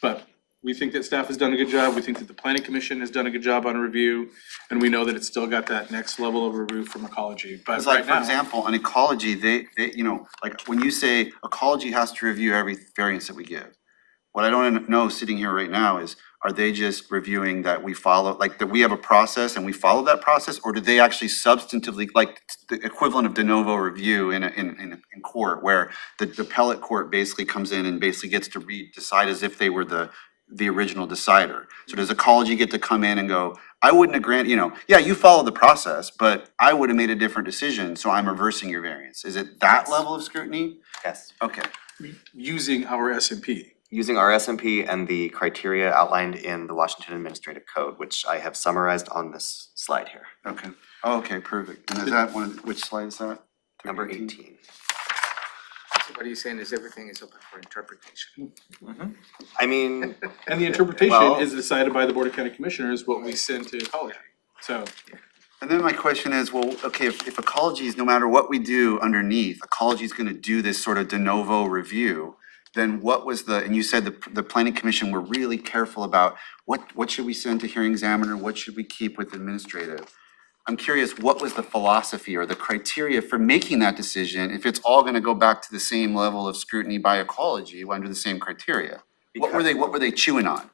But we think that staff has done a good job, we think that the planning commission has done a good job on review, and we know that it's still got that next level of review from ecology, but It's like, right for now. example, on ecology, they, you know, like, when you say ecology has to review every variance that we give, what I don't know sitting here right now is, are they just reviewing that we follow, like, that we have a process and we follow that process, or do they actually substantively, like, the equivalent of de novo review in court, where the appellate court basically comes in and basically gets to decide as if they were the original decider? So does ecology get to come in and go, I wouldn't have granted, you know, yeah, you followed the process, but I would have made a different decision, so I'm reversing your variance? Is it that level of scrutiny? Yes. Okay. Using our SMP. Using our SMP and the criteria outlined in the Washington Administrative Code, which I have summarized on this slide here, Okay. Oh, okay, perfect. And is that one, which slide is that? number 18. So what are you saying is everything is open for interpretation? I mean, And the interpretation Well- is decided by the Board of County Commissioners, what we send to ecology. So, And then my question is, well, okay, if ecology is, no matter what we do underneath, ecology is gonna do this sort of de novo review, then what was and you said the planning commission were really careful about what should we send to hearing examiner, what should we keep with administrative? I'm curious, what was the philosophy or the criteria for making that decision if it's all gonna go back to the same level of scrutiny by ecology under the same criteria? What were they chewing on?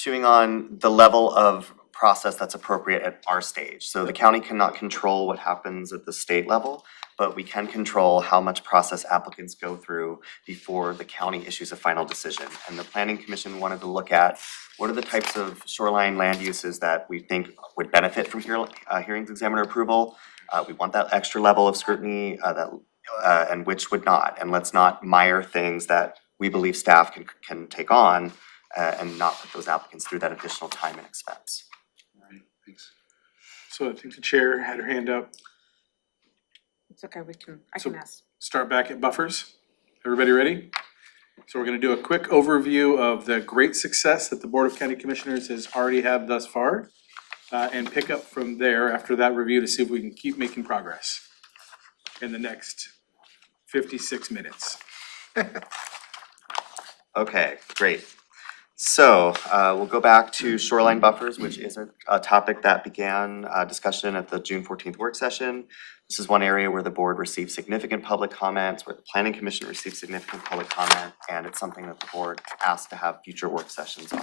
chewing on the level of process that's appropriate at our stage. So the county cannot control what happens at the state level, but we can control how much process applicants go through before the county issues a final decision. And the planning commission wanted to look at what are the types of shoreline land uses that we think would benefit from hearings examiner approval. We want that extra level of scrutiny, that and which would not. And let's not mire things that we believe staff can take on and not put those applicants through that additional time and expense. All right, thanks. So I think the chair had her hand up. It's okay, I So- can ask. Start back at buffers. Everybody ready? So we're gonna do a quick overview of the great success that the Board of County Commissioners has already had thus far. And pick up from there after that review to see if we can keep making progress in the next 56 minutes. Okay, great. So we'll go back to shoreline buffers, which is a topic that began discussion at the June 14th work session. This is one area where the board received significant public comments, where the planning commission received significant public comment, and it's something that the board asked to have future work sessions on.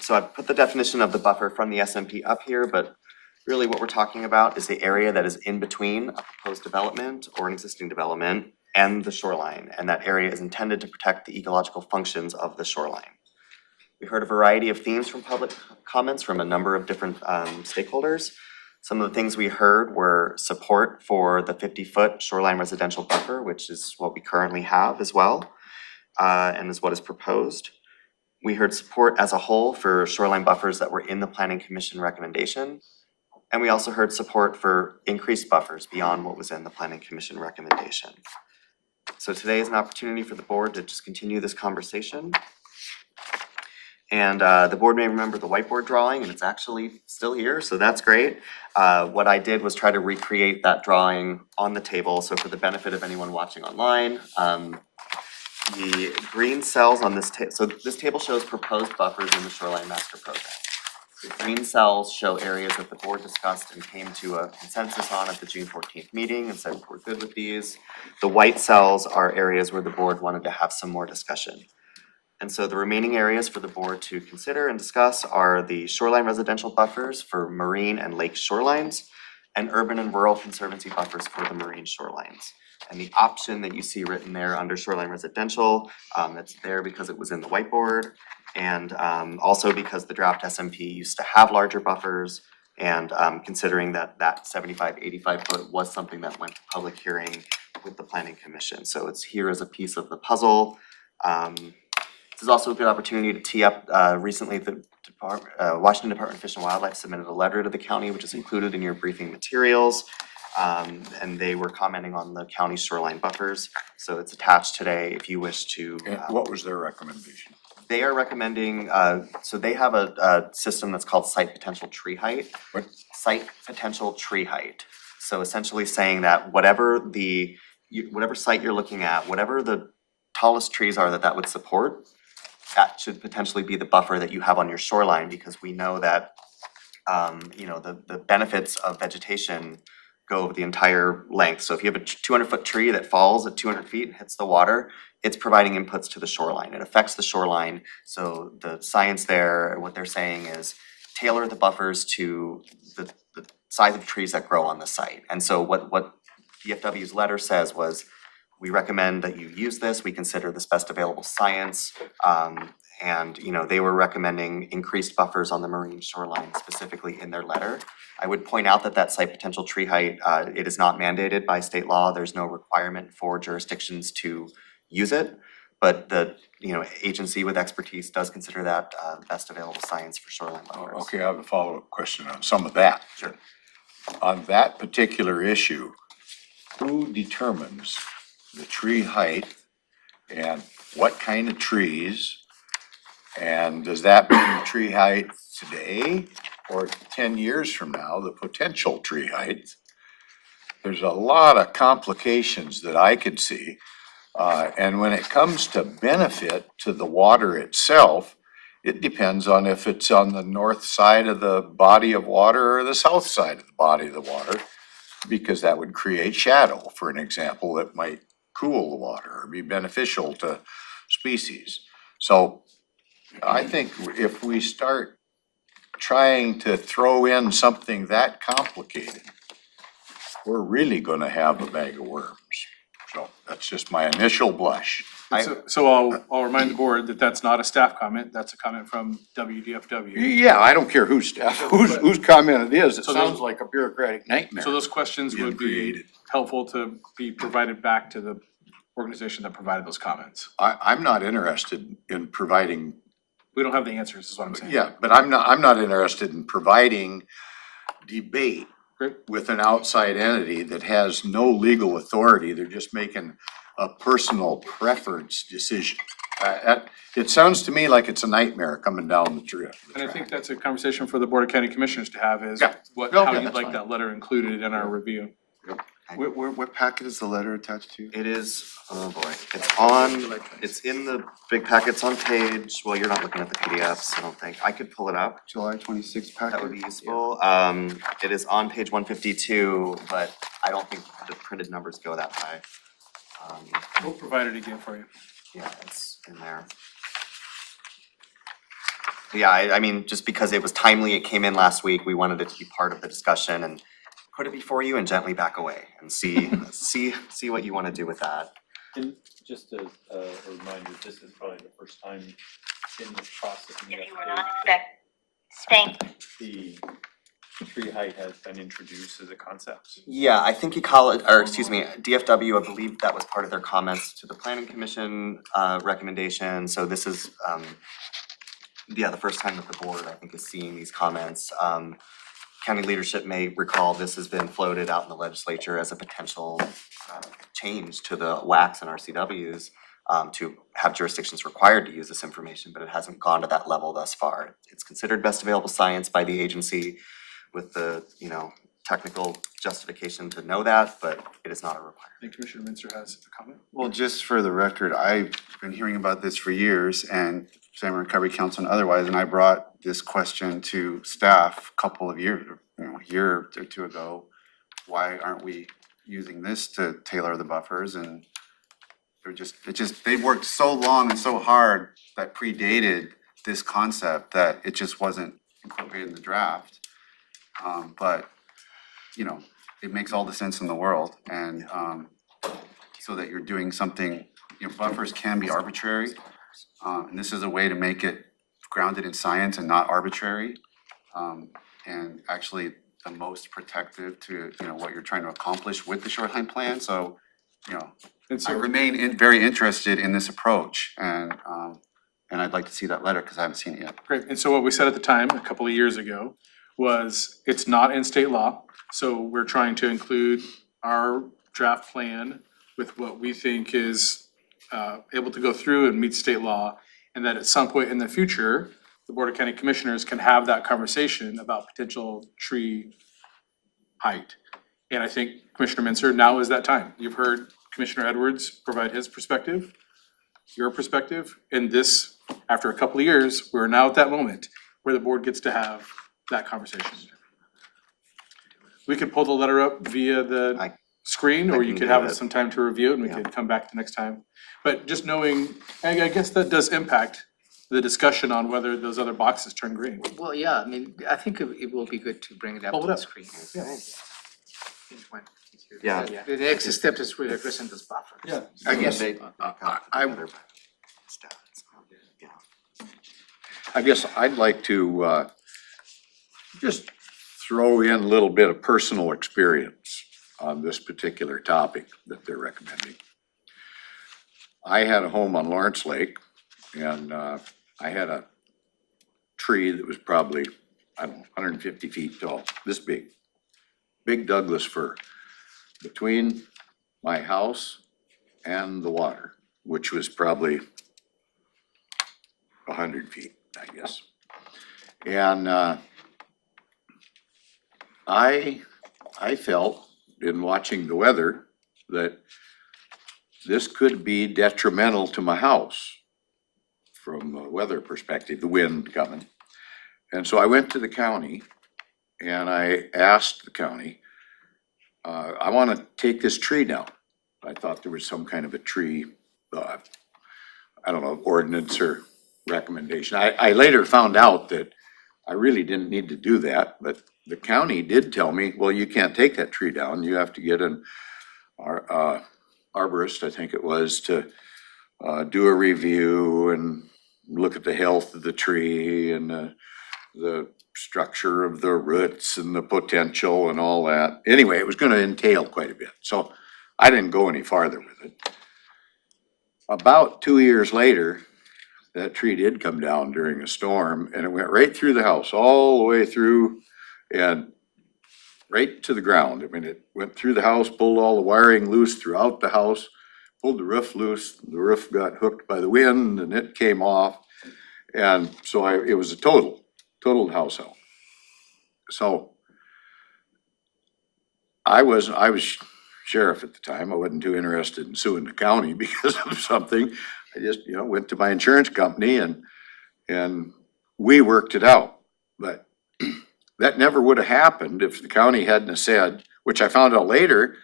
So I've put the definition of the buffer from the SMP up here, but really what we're talking about is the area that is in between a proposed development or an existing development and the shoreline, and that area is intended to protect the ecological functions of the shoreline. We heard a variety of themes from public comments from a number of different stakeholders. Some of the things we heard were support for the 50-foot shoreline residential buffer, which is what we currently have as well, and is what is proposed. We heard support as a whole for shoreline buffers that were in the Planning Commission recommendation. And we also heard support for increased buffers beyond what was in the Planning Commission recommendation. So today is an opportunity for the board to just continue this conversation. And the board may remember the whiteboard drawing, and it's actually still here, so that's great. What I did was try to recreate that drawing on the table, so for the benefit of anyone watching online, the green cells on this so this table shows proposed buffers in the shoreline master program. The green cells show areas that the board discussed and came to a consensus on at the June 14th meeting and said we're good with these. The white cells are areas where the board wanted to have some more discussion. And so the remaining areas for the board to consider and discuss are the shoreline residential buffers for marine and lake shorelines and urban and rural conservancy buffers for the marine shorelines. And the option that you see written there under shoreline residential, that's there because it was in the whiteboard. And also because the draft SMP used to have larger buffers, and considering that 75, 85 foot was something that went to public hearing with the Planning Commission. So it's here as a piece of the puzzle. This is also a good opportunity to tee up, recently the Washington Department of Fish and Wildlife submitted a letter to the county, which is included in your briefing materials. And they were commenting on the county shoreline buffers. So it's attached today if you wish to. And what was their recommendation? They are recommending, so they have a system that's called site potential tree height. What? Site potential tree height. So essentially saying that whatever site you're looking at, whatever the tallest trees are that would support, that should potentially be the buffer that you have on your shoreline, because we know that, the benefits of vegetation go over the entire length. So if you have a 200-foot tree that falls at 200 feet and hits the water, it's providing inputs to the shoreline. It affects the shoreline. So the science there, what they're saying is tailor the buffers to the size of trees that grow on the site. And so what DFW's letter says was, we recommend that you use this. We consider this best available science. And they were recommending increased buffers on the marine shoreline specifically in their letter. I would point out that site potential tree height, it is not mandated by state law. There's no requirement for jurisdictions to use it. But the agency with expertise does consider that best available science for shoreline buffers. Okay, I have a follow-up question on some of that. Sure. On that particular issue, who determines the tree height and what kind of trees? And does that mean the tree height today or 10 years from now, the potential tree height? There's a lot of complications that I could see. And when it comes to benefit to the water itself, it depends on if it's on the north side of the body of water or the south side of the body of the water, because that would create shadow, for an example, that might cool the water or be beneficial to species. So I think if we start trying to throw in something that complicated, we're really gonna have a bag of worms. So that's just my initial blush. So I'll remind the board that that's not a staff comment, that's a comment from WDFW. Yeah, I don't care whose staff, whose comment it is. It So those- sounds like a bureaucratic nightmare. So those questions being would be created. helpful to be provided back to the organization that provided those comments. I'm not interested in providing, We don't have the answers, is what I'm saying. yeah, but I'm not interested in providing debate Great. with an outside entity that has no legal authority. They're just making a personal preference decision. It sounds to me like it's a nightmare coming down the track. And I think that's a conversation for the Board of County Commissioners to have is Yeah. what, Okay, how you'd that's like fine. that letter included in our review. What packet is the letter attached to? It is, oh boy, it's in the big packets on page, well, you're not looking at the PDFs, I don't think. I could pull it up. July 26th packet? That would be useful. It is on page 152, but I don't think the printed numbers go that high. We'll provide it again for you. Yeah, it's in there. Yeah, I mean, just because it was timely, it came in last week, we wanted it to be part of the discussion and put it before you and gently back away and see what you wanna do with that. And just as a reminder, this is probably the first time in this process in the If you were update not that staying, the tree height has been introduced as a concept. Yeah, I think DFW, I believe that was part of their comments to the planning commission recommendation, so this is the first time that the board, I think, is seeing these comments. County leadership may recall this has been floated out in the legislature as a potential change to the WACs and RCWs to have jurisdictions required to use this information, but it hasn't gone to that level thus far. It's considered best available science by the agency with the, technical justification to know that, but it is not a requirement. I think Commissioner Minzer has a comment. Well, just for the record, I've been hearing about this for years and Salmon Recovery Council and otherwise, and I brought this question to staff a couple of years, a year or two ago. Why aren't we using this to tailor the buffers? And they've worked so long and so hard that predated this concept that it just wasn't incorporated in the draft. But, it makes all the sense in the world and so that you're doing something, buffers can be arbitrary. And this is a way to make it grounded in science and not arbitrary. And actually the most protective to, what you're trying to accomplish with the shoreline plan. So, And I so, remain very interested in this approach and I'd like to see that letter because I haven't seen it yet. great, and so what we said at the time, a couple of years ago, was it's not in state law. So we're trying to include our draft plan with what we think is able to go through and meet state law. And that at some point in the future, the Board of County Commissioners can have that conversation about potential tree height. And I think Commissioner Minzer, now is that time. You've heard Commissioner Edwards provide his perspective, your perspective, and this, after a couple of years, we're now at that moment where the board gets to have that conversation. We could pull the letter up via the screen, or I you can could do have it. some time to review it, and we Yeah. could come back the next time. But just knowing, I guess that does impact the discussion on whether those other boxes turn green. Well, yeah, I mean, I think it will be good to bring it up Pull to it the up. screen. Yeah. The next step is really addressing those buffers. Yeah. I guess, I guess I'd like to just throw in a little bit of personal experience on this particular topic that they're recommending. I had a home on Lawrence Lake and I had a tree that was probably, 150 feet tall, this big, big Douglas fir, between my house and the water, which was probably 100 feet, I guess. And I felt in watching the weather that this could be detrimental to my house from a weather perspective, the wind coming. And so I went to the county and I asked the county, I want to take this tree down. I thought there was some kind of a tree, I don't know, ordinance or recommendation. I later found out that I really didn't need to do that, but the county did tell me, well, you can't take that tree down. You have to get an arborist, I think it was, to do a review and look at the health of the tree and the structure of the roots and the potential and all that. Anyway, it was gonna entail quite a bit, so I didn't go any farther with it. About 2 years later, that tree did come down during a storm and it went right through the house, all the way through and right to the ground. I mean, it went through the house, pulled all the wiring loose throughout the house, pulled the roof loose, the roof got hooked by the wind and it came off. And so it was a total house out. So I was sheriff at the time. I wasn't too interested in suing the county because of something. I just, went to my insurance company and we worked it out. But that never would have happened if the county hadn't have said, which I found out later,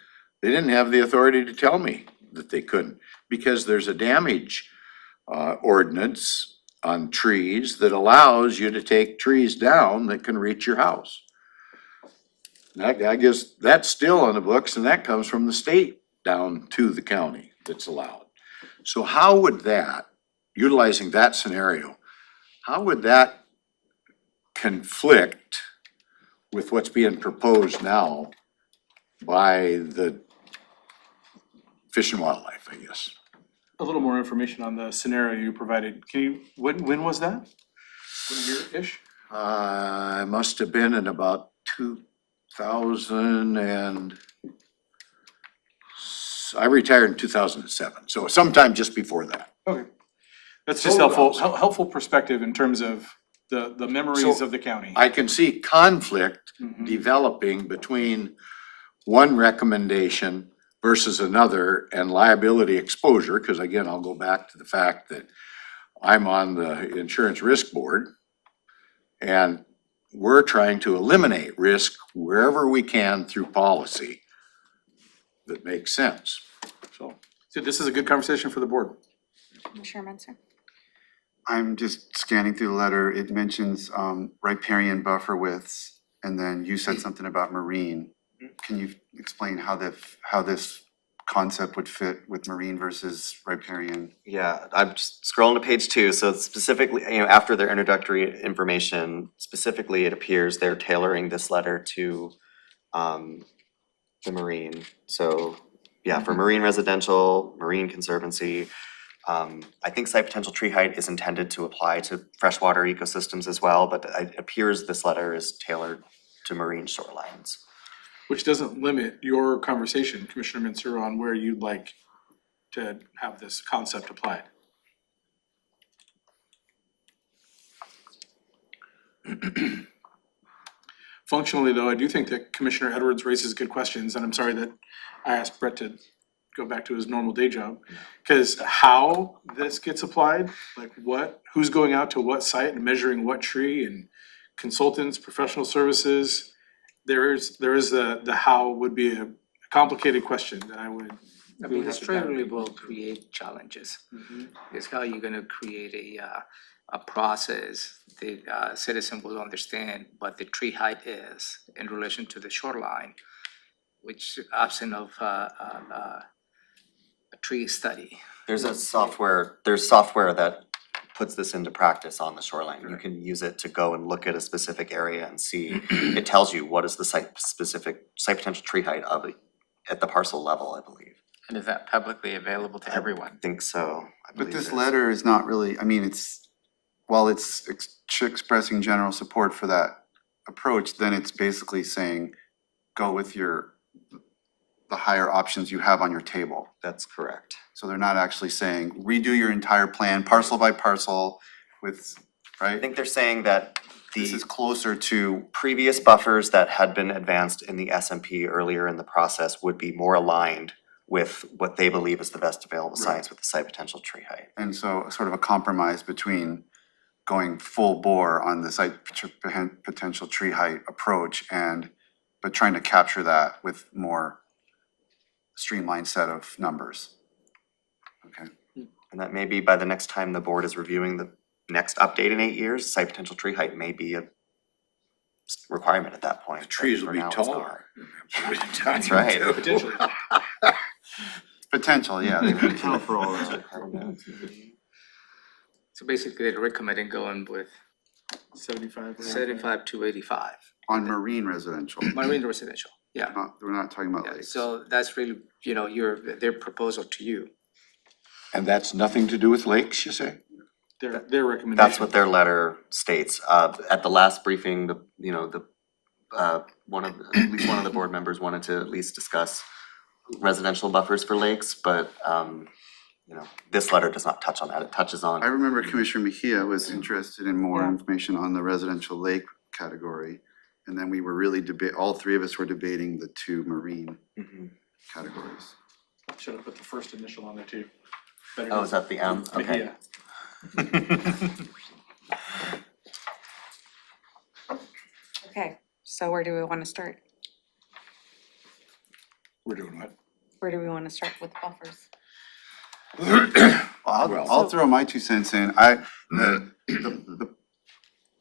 they didn't have the authority to tell me that they couldn't, because there's a damage ordinance on trees that allows you to take trees down that can reach your house. I guess that's still on the books, and that comes from the state down to the county that's allowed. So how would that, utilizing that scenario, how would that conflict with what's being proposed now by the Fish and Wildlife, I guess? A little more information on the scenario you provided. Can you, when was that? What year-ish? I must have been in about 2000 and I retired in 2007, so sometime just before that. Okay. That's just helpful perspective in terms of the memories of the county. I can see conflict Mhm. developing between one recommendation versus another and liability exposure, because again, I'll go back to the fact that I'm on the insurance risk board and we're trying to eliminate risk wherever we can through policy that makes sense, so. So this is a good conversation for the board. Commissioner Mensah? I'm just scanning through the letter. It mentions riparian buffer widths, and then you said something about marine. Can you explain how this concept would fit with marine versus riparian? Yeah, I'm just scrolling to page 2, so specifically, after their introductory information, specifically, it appears they're tailoring this letter to the marine. So, yeah, for marine residential, marine conservancy, I think site potential tree height is intended to apply to freshwater ecosystems as well, but it appears this letter is tailored to marine shorelines. Which doesn't limit your conversation, Commissioner Mensah, on where you'd like to have this concept applied. Functionally, though, I do think that Commissioner Edwards raises good questions, and I'm sorry that I asked Brett to go back to his normal day job. Because how this gets applied, like who's going out to what site and measuring what tree, and consultants, professional services, there is the how would be a complicated question that I would. Administratively will create challenges. It's how you're gonna create a process that citizen will understand what the tree height is in relation to the shoreline, which absent of a tree study. There's software that puts this into practice on the shoreline. You can use it to go and look at a specific area and see, it tells you what is the site potential tree height of it at the parcel level, I believe. And is that publicly available to everyone? I think so. I But believe this it is. letter is not really, while it's expressing general support for that approach, then it's basically saying, go with the higher options you have on your table. That's correct. So they're not actually saying redo your entire plan parcel by parcel with, I right? think they're saying that This the is closer to, previous buffers that had been advanced in the SMP earlier in the process would be more aligned with what they believe is the best available science with the site potential tree height. and so sort of a compromise between going full bore on the site potential tree height approach but trying to capture that with more streamlined set of numbers. Okay. And that may be by the next time the board is reviewing the next update in 8 years, site potential tree height may be a requirement at that point. The trees but will for be now it's not. taller. That's right. Potentially. Potential, yeah. they would. Account for all that. So basically, they're recommending going with 75. 75 to 85. On marine residential, Marine residential, yeah. we're not talking about Yeah, lakes. so that's really, their proposal to you. And that's nothing to do with lakes, you say? Their recommendation. That's what their letter states. At the last briefing, at least one of the board members wanted to at least discuss residential buffers for lakes, but, this letter does not touch on that. It touches on. I remember Commissioner Mejia was interested in more Yeah. information on the residential lake category. And then we were really all three of us were debating the two marine Mhm. categories. Should have put the first initial on there too. Better Oh, is that the M? Okay. Yeah. Okay, so where do we want to start? We're doing what? Where do we want to start with buffers? I'll throw my 2 cents in. What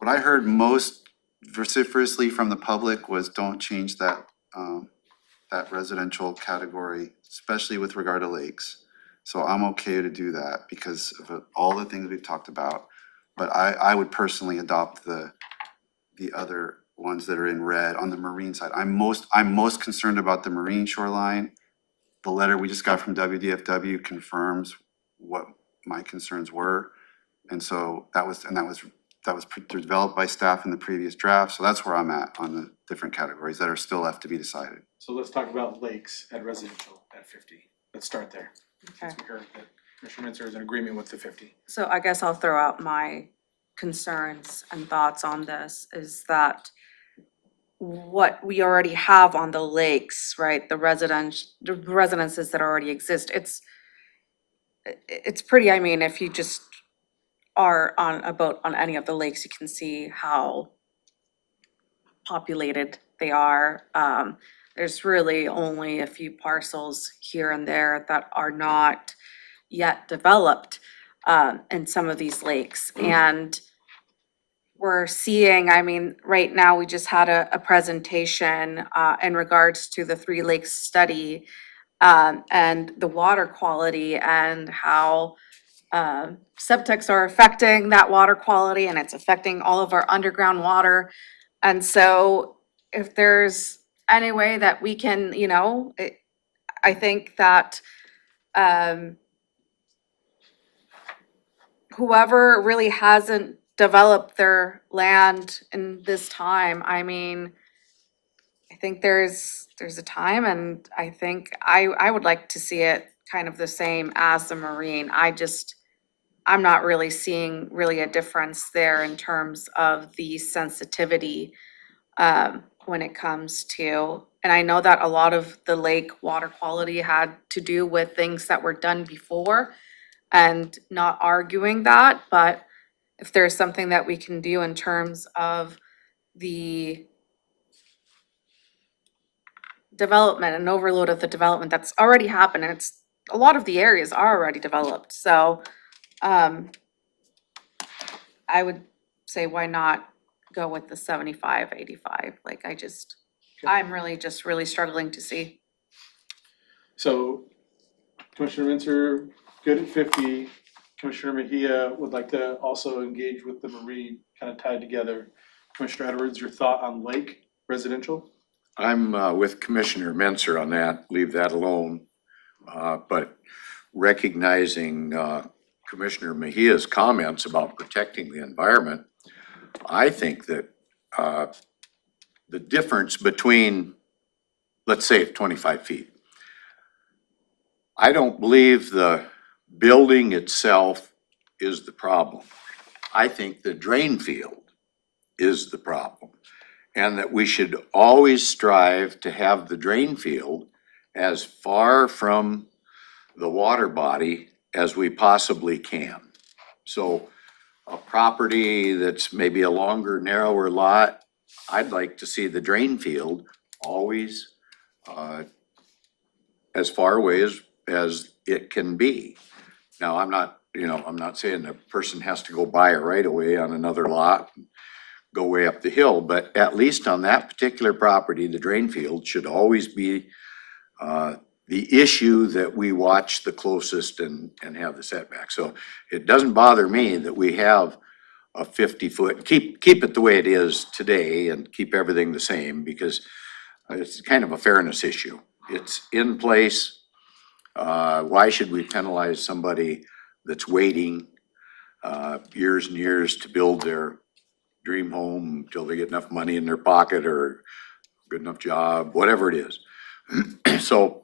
I heard most vociferously from the public was don't change that residential category, especially with regard to lakes. So I'm okay to do that because of all the things we've talked about. But I would personally adopt the other ones that are in red on the marine side. I'm most concerned about the marine shoreline. The letter we just got from WDFW confirms what my concerns were. And so that was developed by staff in the previous draft. So that's where I'm at on the different categories that are still left to be decided. So let's talk about lakes at residential at 50. Let's start there. Okay. Since we heard that Commissioner Mintzer is in agreement with the 50. So I guess I'll throw out my concerns and thoughts on this is that what we already have on the lakes, right, the residences that already exist, it's pretty, I mean, if you just are on a boat on any of the lakes, you can see how populated they are. There's really only a few parcels here and there that are not yet developed in some of these lakes. And we're seeing, I mean, right now, we just had a presentation in regards to the Three Lakes study and the water quality and how septics are affecting that water quality and it's affecting all of our underground water. And so if there's any way that we can, I think that whoever really hasn't developed their land in this time, I mean, I think there's a time, and I think I would like to see it kind of the same as the marine. I'm not really seeing really a difference there in terms of the sensitivity when it comes to, and I know that a lot of the lake water quality had to do with things that were done before and not arguing that, but if there's something that we can do in terms of the development and overload of the development that's already happened, and it's, a lot of the areas are already developed, so I would say why not go with the 75, 85, like I'm really struggling to see. So Commissioner Mintzer, good at 50. Commissioner Mejia would like to also engage with the marine, kind of tied together. Commissioner Edwards, your thought on lake residential? I'm with Commissioner Mintzer on that, leave that alone. But recognizing Commissioner Mejia's comments about protecting the environment, I think that the difference between, let's say, 25 feet. I don't believe the building itself is the problem. I think the drain field is the problem. And that we should always strive to have the drain field as far from the water body as we possibly can. So a property that's maybe a longer, narrower lot, I'd like to see the drain field always as far away as it can be. Now, I'm not saying the person has to go buy a right of way on another lot, and go way up the hill, but at least on that particular property, the drain field should always be the issue that we watch the closest and have the setback. So it doesn't bother me that we have a 50-foot, keep it the way it is today and keep everything the same, because it's kind of a fairness issue. It's in place. Why should we penalize somebody that's waiting years and years to build their dream home until they get enough money in their pocket or good enough job, whatever it is? So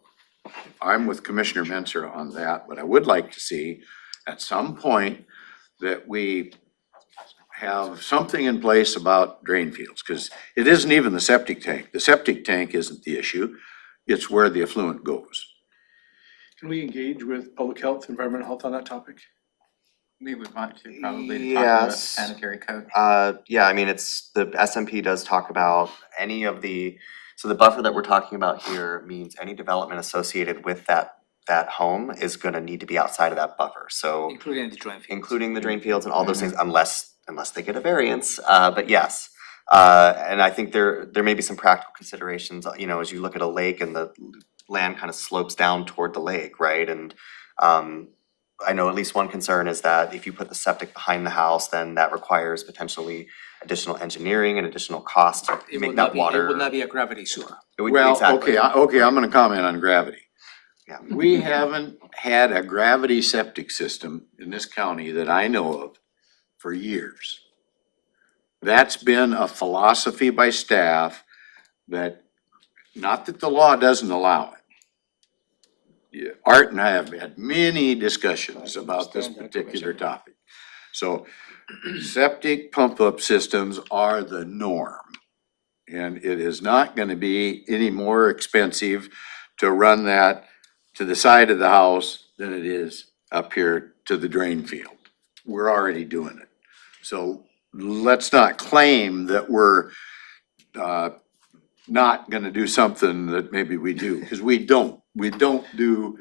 I'm with Commissioner Menser on that, but I would like to see at some point that we have something in place about drain fields, because it isn't even the septic tank. The septic tank isn't the issue. It's where the effluent goes. Can we engage with public health, environmental health on that topic? We would want to probably talk about the Yes. sanitary code. Yeah, I mean, the SMP does talk about any of so the buffer that we're talking about here means any development associated with that home is gonna need to be outside of that buffer, so Including the drain fields. including the drain fields and all those things, unless they get a variance, but yes. And I think there may be some practical considerations, you know, as you look at a lake and the land kind of slopes down toward the lake, right? And I know at least one concern is that if you put the septic behind the house, then that requires potentially additional engineering and additional cost to It make will that not be, water. it will not be a gravity sewer. It would- Well, exactly. okay, I'm gonna comment on gravity. Yeah. We haven't had a gravity septic system in this county that I know of for years. That's been a philosophy by staff that, not that the law doesn't allow it. Yeah, Art and I have had many discussions about this particular topic. So septic pump-up systems are the norm. And it is not gonna be any more expensive to run that to the side of the house than it is up here to the drain field. We're already doing it. So let's not claim that we're not gonna do something that maybe we do, because we don't. We don't do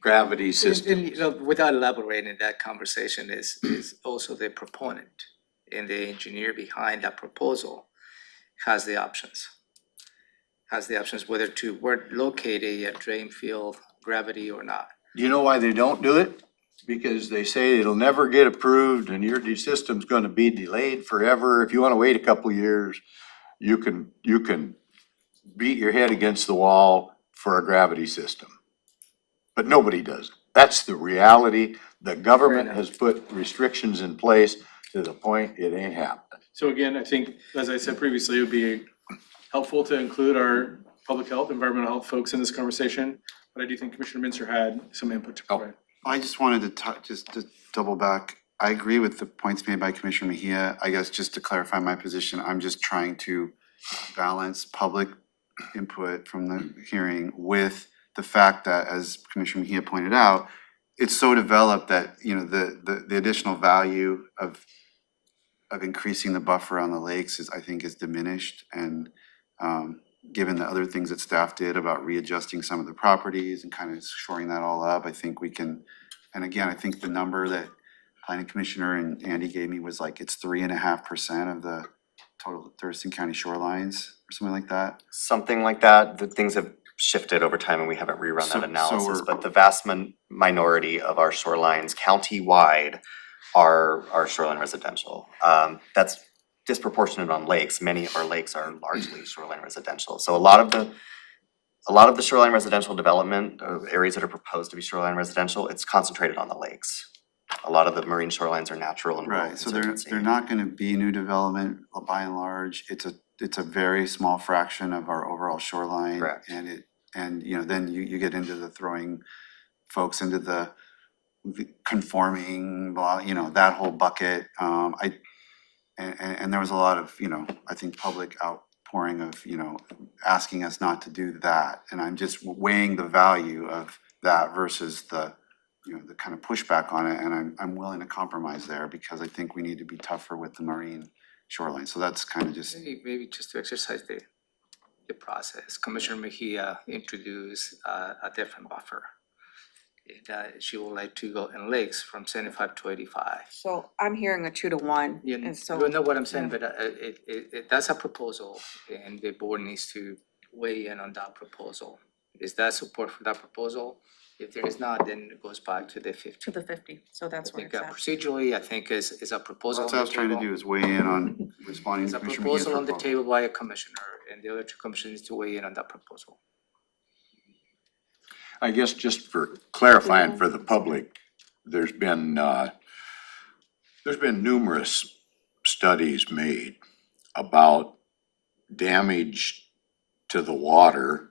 gravity systems. And, you know, without elaborating, that conversation is also the proponent and the engineer behind that proposal has the options. Has the options whether to locate a drain field, gravity or not. Do you know why they don't do it? Because they say it'll never get approved and your system's gonna be delayed forever. If you wanna wait a couple years, you can beat your head against the wall for a gravity system. But nobody does it. That's the reality. The government has put restrictions in place to the point it ain't happening. So again, I think, as I said previously, it would be helpful to include our public health, environmental health folks in this conversation. But I do think Commissioner Mincer had some input to provide. I just wanted to just to double back. I agree with the points made by Commissioner Mejia. I guess just to clarify my position, I'm just trying to balance public input from the hearing with the fact that, as Commissioner Mejia pointed out, it's so developed that, you know, the additional value of increasing the buffer on the lakes is, I think, is diminished. And given the other things that staff did about readjusting some of the properties and kind of shoring that all up, I think we can, and again, I think the number that Planning Commissioner and Andy gave me was like, it's 3.5% of the total Thurston County shorelines or something like that. Something like that, the things have shifted over time and we haven't rerun So that analysis, we're- but the vast minority of our shorelines county-wide are shoreline residential. That's disproportionate on lakes. Many of our lakes are largely shoreline residential. So a lot of the shoreline residential development, areas that are proposed to be shoreline residential, it's concentrated on the lakes. A lot of the marine shorelines are natural and rural Right, so conservancy. they're not gonna be new development by and large. It's a very small fraction of our overall shoreline. Correct. And you know, then you get into the throwing folks into the conforming, blah, you know, that whole bucket. And there was a lot of, you know, I think public outpouring of, you know, asking us not to do that. And I'm just weighing the value of that versus the, you know, the kind of pushback on it. And I'm willing to compromise there because I think we need to be tougher with the marine shoreline. So that's kind of just, Maybe just to exercise the process, Commissioner Mejia introduced a different buffer. And she would like to go in lakes from 75 to 85. So I'm hearing a 2-to-1, You and so. know what I'm saying, but that's a proposal and the board needs to weigh in on that proposal. Is that support for that proposal? If there is not, then it goes back to the 50. To the 50, so I that's where think it's at. procedurally, I think is a proposal That's on what I the was trying to table. do is weigh in on responding Is to a Commissioner McGee's proposal on the proposal. table by a commissioner, and the other two commissioners to weigh in on that proposal. I guess just for clarifying for the public, there's been numerous studies made about damage to the water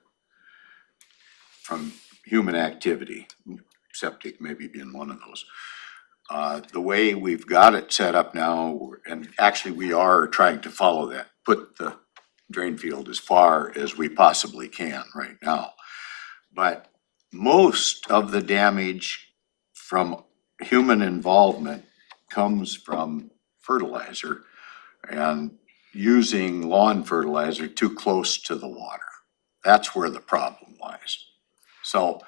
from human activity, septic maybe being one of those. The way we've got it set up now, and actually we are trying to follow that, put the drain field as far as we possibly can right now. But most of the damage from human involvement comes from fertilizer and using lawn fertilizer too close to the water. That's where the problem lies. So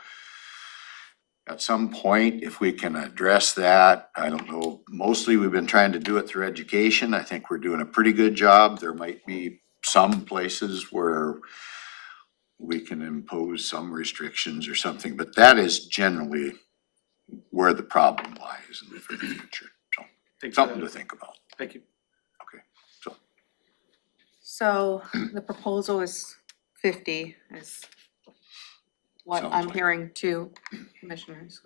at some point, if we can address that, I don't know, mostly we've been trying to do it through education. I think we're doing a pretty good job. There might be some places where we can impose some restrictions or something, but that is generally where the problem lies in the future. So something to think about. Thank you. Okay, so So the proposal is 50 is what Sounds I'm like hearing to commissioners.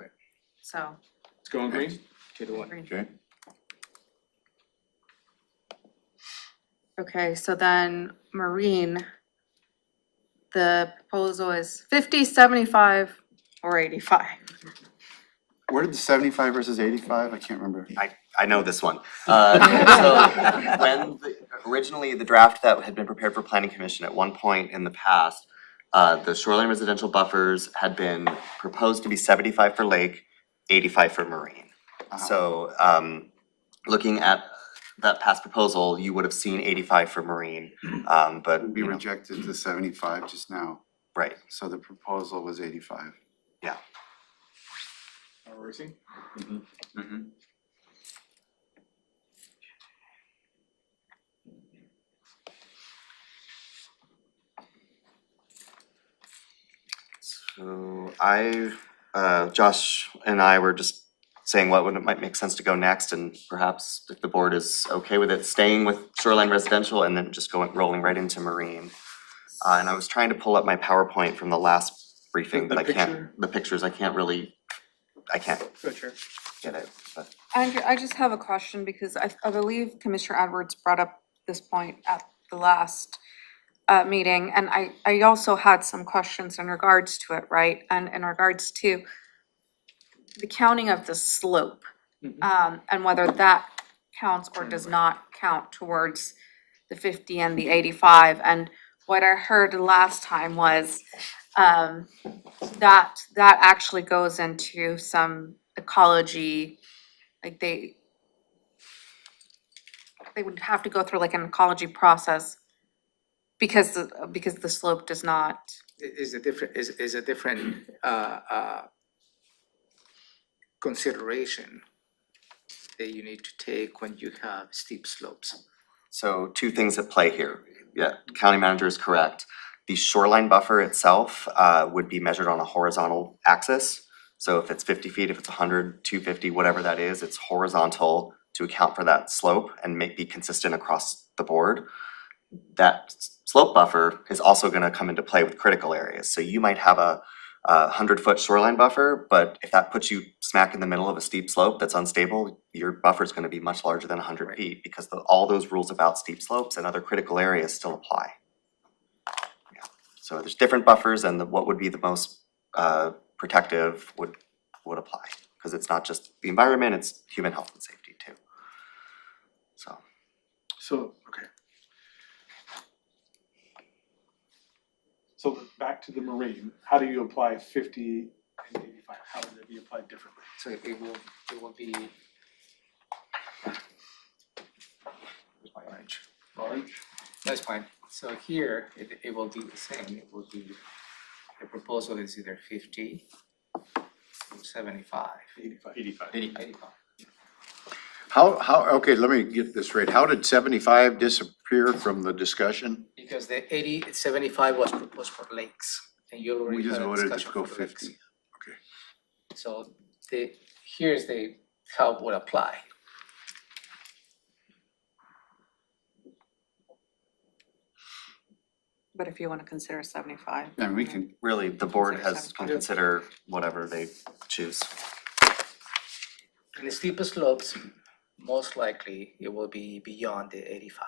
So, Let's go on green. 2-1. green. okay. Okay, so then marine, the proposal is 50, 75, or 85. Where did the 75 versus 85? I can't remember. I know this one. So originally the draft that had been prepared for planning commission at one point in the past, the shoreline residential buffers had been proposed to be 75 for lake, 85 for marine. So looking at that past proposal, you would have seen 85 for marine, but We you know, rejected the 75 just now, right, so the proposal was 85. yeah. Are we seeing? So Josh and I were just saying what would, it might make sense to go next, and perhaps if the board is okay with it, staying with shoreline residential and then just rolling right into marine. And I was trying to pull up my PowerPoint from the last briefing, The but I can't, picture? the pictures, I can't Good, sure. get it, but. Andrew, I just have a question because I believe Commissioner Edwards brought up this point at the last meeting, and I also had some questions in regards to it, right? And in regards to the counting of the slope, and whether that counts or does not count towards the 50 and the 85. And what I heard last time was that actually goes into some ecology, like they would have to go through like an ecology process because the slope does not. Is a different consideration that you need to take when you have steep slopes. So two things at play here. Yeah, county manager is correct. The shoreline buffer itself would be measured on a horizontal axis. So if it's 50 feet, if it's 100, 250, whatever that is, it's horizontal to account for that slope and be consistent across the board. That slope buffer is also gonna come into play with critical areas. So you might have a 100-foot shoreline buffer, but if that puts you smack in the middle of a steep slope that's unstable, your buffer is gonna be much larger than 100 feet because all those rules about steep slopes and other critical areas still apply. Yeah. So there's different buffers, and what would be the most protective would apply, because it's not just the environment, it's human health and safety too. So, okay. So back to the marine, how do you apply 50 and 85? How would it be applied differently? So it will be. Where's my orange? Orange? That's fine. So here, it will be the same. It will be, the proposal is either 50 or 75. 85. 85. How, okay, let me get this right. How did 75 disappear from the discussion? Because the 75 was proposed for lakes. and you already We just had a voted to discussion go for the legacy. 50. Okay. So here's how it would apply. But if you wanna consider 75. And we can, Really, the board Consider can 75. consider whatever they choose. And the steeper slopes, most likely it will be beyond the 85.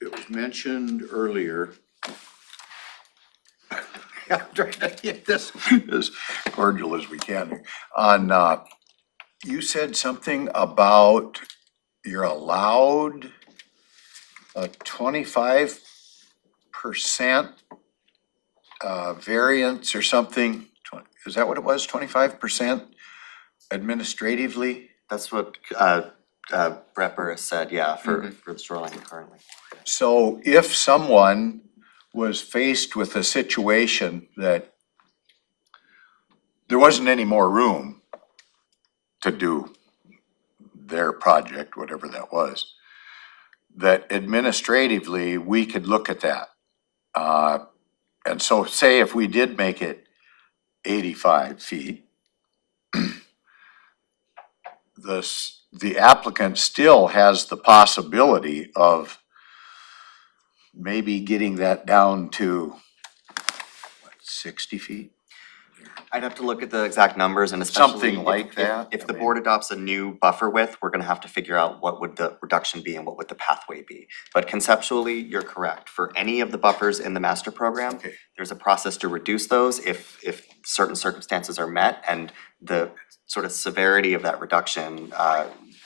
It was mentioned earlier. I'm trying to get this as cordial as we can. On, you said something about you're allowed a 25% variance or something. Is that what it was, 25% administratively? That's what Brett Burris said, yeah, for the shoreline currently. So if someone was faced with a situation that there wasn't any more room to do their project, whatever that was, that administratively, we could look at that. And so say if we did make it 85 feet, the applicant still has the possibility of maybe getting that down to, what, 60 feet? I'd have to look at the exact numbers and especially Something if- like if- that, If I the mean. board adopts a new buffer width, we're gonna have to figure out what would the reduction be and what would the pathway be. But conceptually, you're correct. For any of the buffers in the master program, Okay. there's a process to reduce those if certain circumstances are met and the sort of severity of that reduction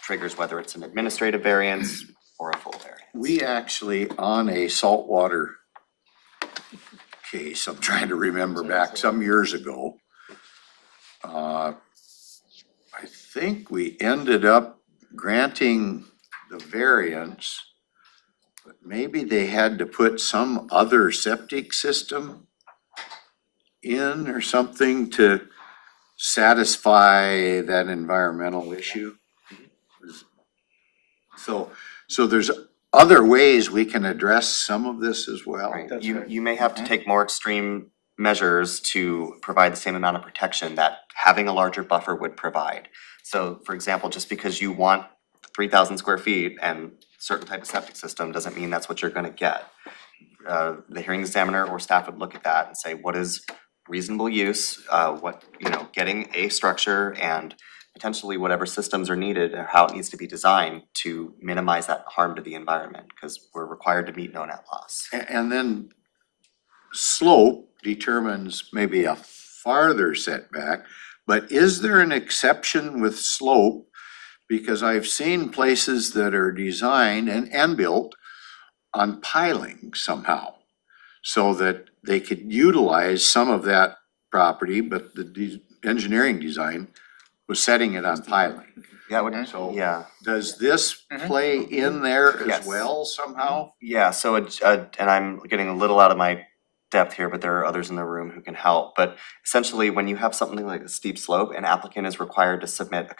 triggers whether it's an administrative variance or a full variance. We actually, on a saltwater case, I'm trying to remember back some years ago, I think we ended up granting the variance, but maybe they had to put some other septic system in or something to satisfy that environmental issue. So there's other ways we can address some of this as well. Right, That's you right. you may have to take more extreme measures to provide the same amount of protection that having a larger buffer would provide. So for example, just because you want 3,000 square feet and certain type of septic system doesn't mean that's what you're gonna get. The hearing examiner or staff would look at that and say, what is reasonable use, getting a structure and potentially whatever systems are needed or how it needs to be designed to minimize that harm to the environment, because we're required to meet no net loss. And then slope determines maybe a farther setback, but is there an exception with slope? Because I've seen places that are designed and built on piling somehow, so that they could utilize some of that property, but the engineering design was setting it on piling. Yeah, it would, So yeah. does this play in there as Yes. well somehow? Yeah, so and I'm getting a little out of my depth here, but there are others in the room who can help. But essentially, when you have something like a steep slope, an applicant is required to submit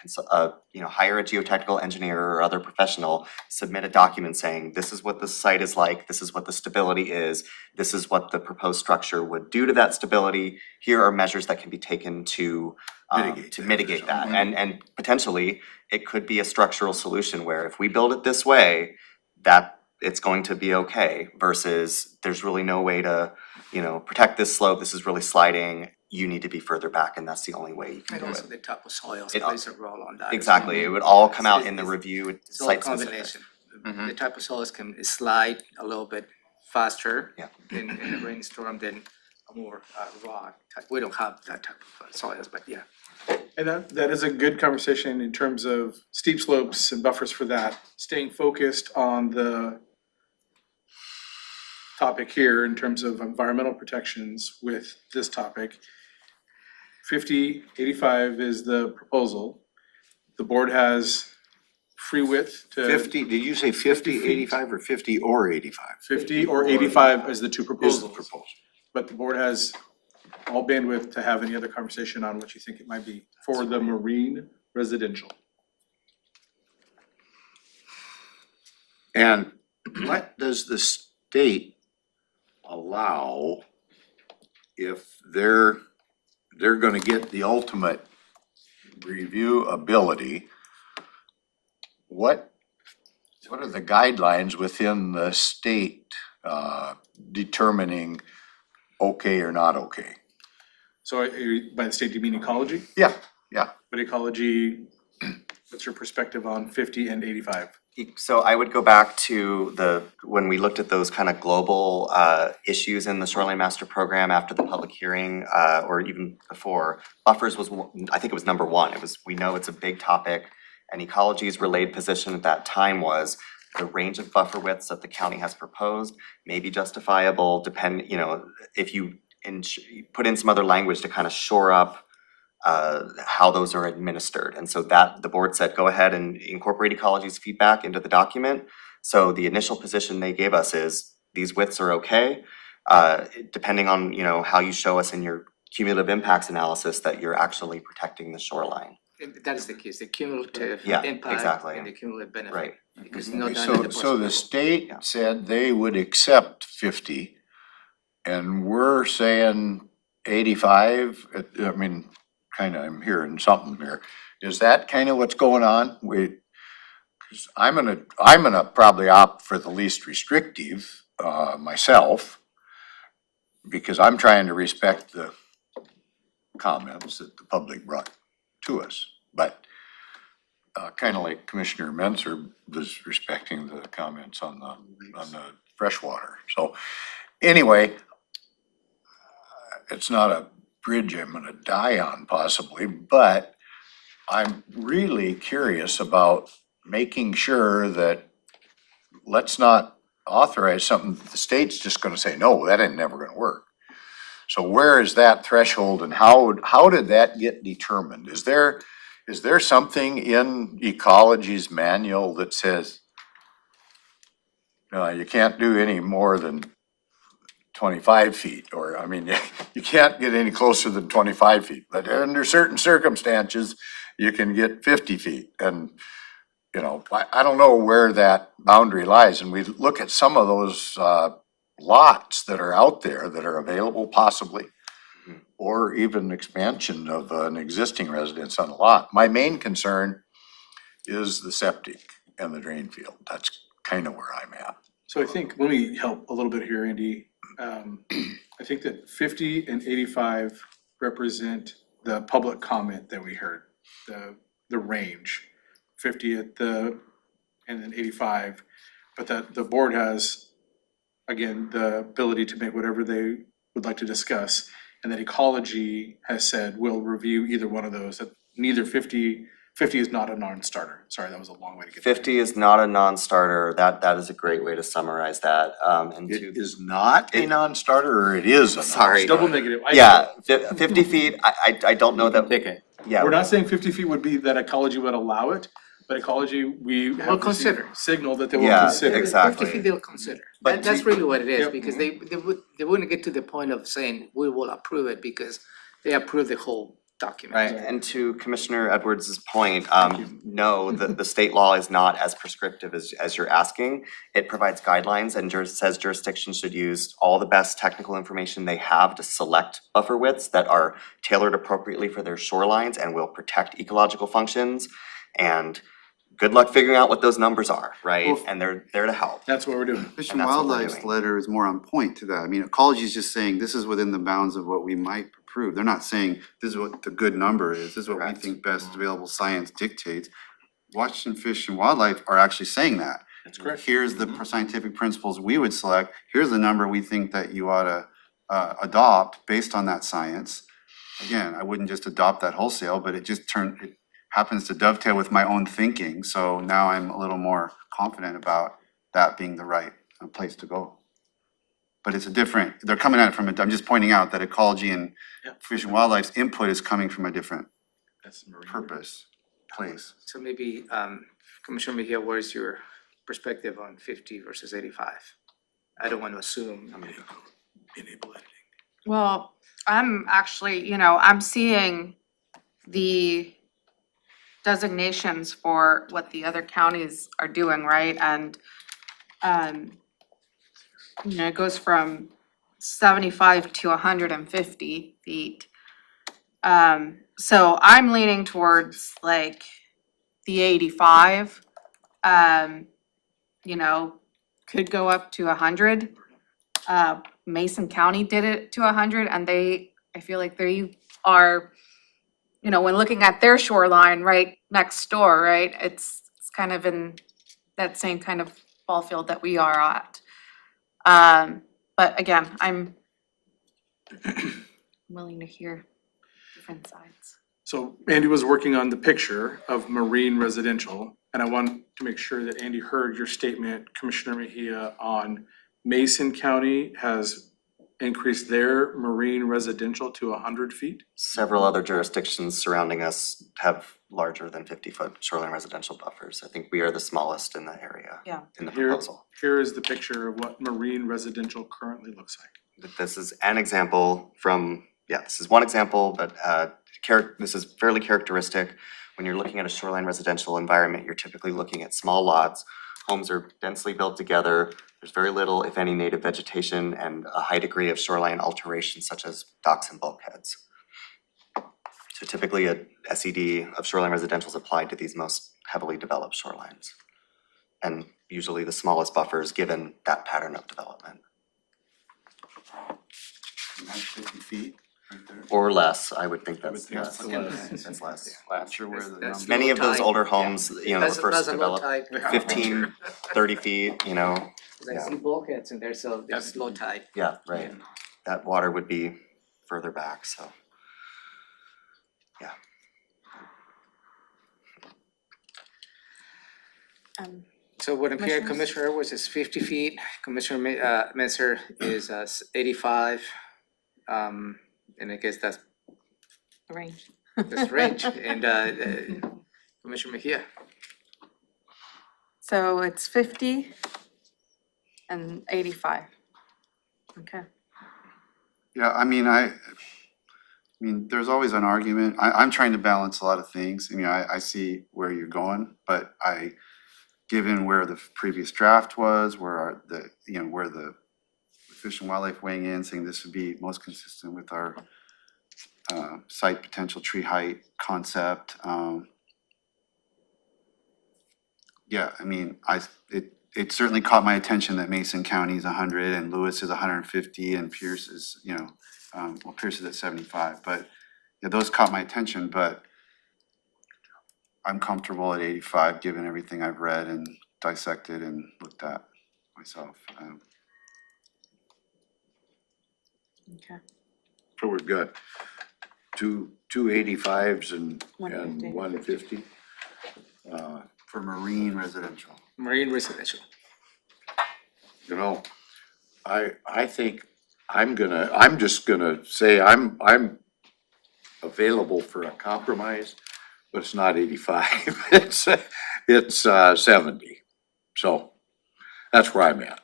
hire a geotechnical engineer or other professional, submit a document saying, this is what the site is like, this is what the stability is, this is what the proposed structure would do to that stability. Here are measures that can be taken to mitigate that. And potentially, it could be a structural solution where if we build it this way, that it's going to be okay, versus there's really no way to, protect this slope, this is really sliding, you need to be further back, and that's the only way you can And do also it. the type of soils It- plays a role on that. as well. Exactly, it would all come out It's- in the it's- review, It's all site specific. combination. Mhm. The type of soils can slide a little bit faster Yeah. in a rainstorm than a more raw type. We don't have that type of soils, but yeah. And that is a good conversation in terms of steep slopes and buffers for that, staying focused on the topic here in terms of environmental protections with this topic. 50, 85 is the proposal. The board has free width to 50, did you say 50, 85, or 50 or 85? 50 or 85 as the two Is the proposals. proposal. But the board has all bandwidth to have any other conversation on what you think it might be for the marine residential. And what does the state allow, if they're gonna get the ultimate review ability, what are the guidelines within the state determining okay or not okay? So by the state, do you mean ecology? Yeah. But ecology, what's your perspective on 50 and 85? So I would go back to when we looked at those kind of global issues in the Shoreline Master Program after the public hearing, or even before, buffers was, I think it was number one. We know it's a big topic, and ecology's relayed position at that time was the range of buffer widths that the county has proposed may be justifiable, if you put in some other language to kind of shore up how those are administered. And so that the board said, go ahead and incorporate ecology's feedback into the document. So the initial position they gave us is these widths are okay, depending on, how you show us in your cumulative impacts analysis that you're actually protecting the shoreline. And that is the case, the cumulative Yeah, impact exactly. and the cumulative benefit. Right. Because no done at So the the possible. state Yeah. said they would accept 50, and we're saying 85. I mean, kinda, I'm hearing something here. Is that kinda what's going on? 'Cause I'm gonna probably opt for the least restrictive, myself, because I'm trying to respect the comments that the public brought to us. But kinda like Commissioner Menzer was respecting the comments on the freshwater. So anyway, it's not a bridge I'm gonna die on possibly, but I'm really curious about making sure that let's not authorize something that the state's just gonna say, no, that ain't never gonna work. So where is that threshold, and how did that get determined? Is there something in ecology's manual that says you can't do any more than 25 feet, or, I mean, you can't get any closer than 25 feet, but under certain circumstances, you can get 50 feet. And, I don't know where that boundary lies, and we look at some of those lots that are out there that are available possibly, or even expansion of an existing residence on a lot. My main concern is the septic and the drain field. That's kind of where I'm at. So I think, let me help a little bit here, Andy. I think that 50 and 85 represent the public comment that we heard, the range. 50 and then 85, but that the board has, again, the ability to make whatever they would like to discuss. And that ecology has said, we'll review either one of those, that neither 50 is not a non-starter. Sorry, that was a long way to get there. 50 is not a non-starter. That is a great way to summarize that. And It to, is not a non-starter, or it is a non-starter? Sorry. Double negative. yeah, 50 feet, I don't know that, Pick it. yeah. We're not saying 50 feet would be that ecology would allow it, but ecology, we Will have consider. received signal that they will Yeah, consider. exactly. 50 feet they'll consider. But That's really what it is, Yep. because they wouldn't get to the point of saying, we will approve it, because they approve the whole document. Right, and to Commissioner Edwards' point, no, the state law is not as prescriptive as you're asking. It provides guidelines and says jurisdictions should use all the best technical information they have to select buffer widths that are tailored appropriately for their shorelines and will protect ecological functions. And good luck figuring out what those numbers are, right? Well, And they're there to help. That's what we're doing. Fish And and that's what we're Wildlife's doing. letter is more on point to that. I mean, ecology is just saying this is within the bounds of what we might approve. They're not saying this is what the good number is, this is what we Correct. think best available science dictates. Washington Fish and Wildlife are actually saying that. That's correct. Here's the scientific principles we would select, here's the number we think that you ought to adopt based on that science. Again, I wouldn't just adopt that wholesale, but it happens to dovetail with my own thinking, so now I'm a little more confident about that being the right place to go. But it's they're coming at it from I'm just pointing out that ecology and Yeah. Fish and Wildlife's input is coming from a different That's the marine. purpose, place. So maybe, Commissioner Mejia, what is your perspective on 50 versus 85? I don't want to assume. Enable editing. Well, I'm actually, I'm seeing the designations for what the other counties are doing, right? And, it goes from 75 to 150 feet. So I'm leaning towards like the 85. You know, could go up to 100. Mason County did it to 100, and I feel like they are, you know, when looking at their shoreline right next door, right, it's kind of in that same kind of ball field that we are at. But again, I'm willing to hear different sides. So Andy was working on the picture of marine residential, and I want to make sure that Andy heard your statement, Commissioner Mejia, on Mason County has increased their marine residential to 100 feet. Several other jurisdictions surrounding us have larger than 50-foot shoreline residential buffers. I think we are the smallest in the area. Yeah. In the Here, proposal. here is the picture of what marine residential currently looks like. This is an example from, this is one example, but this is fairly characteristic. When you're looking at a shoreline residential environment, you're typically looking at small lots. Homes are densely built together. There's very little, if any, native vegetation and a high degree of shoreline alteration such as docks and bulkheads. So typically a SED of shoreline residential is applied to these most heavily developed shorelines. And usually the smallest buffers given that pattern of development. And that's 50 feet right there. Or less, I would think that's think less. that's less. That's less. Not sure where the That's number. Many of those low tide. older homes, you know, were That's first a low developed tide. 15, 30 feet, you know, I see bulkheads in there, so there's low tide. yeah, right. That water would be further back, so. So what I'm hearing, Commissioners? Commissioner Edwards is 50 feet, Commissioner Mensah is 85. And I guess that's Range. the range, and Commissioner Mejia. So it's 50 and 85. Okay. Yeah, I mean, there's always an argument. I'm trying to balance a lot of things. I mean, I see where you're going, but given where the previous draft was, where where the Fish and Wildlife weighing in, saying this would be most consistent with our site potential tree height concept. Yeah, I mean, it certainly caught my attention that Mason County is 100 and Lewis is 150 and Pierce is, Pierce is at 75, but yeah, those caught my attention, but I'm comfortable at 85, given everything I've read and dissected and looked at myself. Okay. So we've got two 85s and 150. 150. For marine residential. Marine residential. You know, I think I'm just gonna say I'm available for a compromise, but it's not 85. It's 70. So that's where I'm at.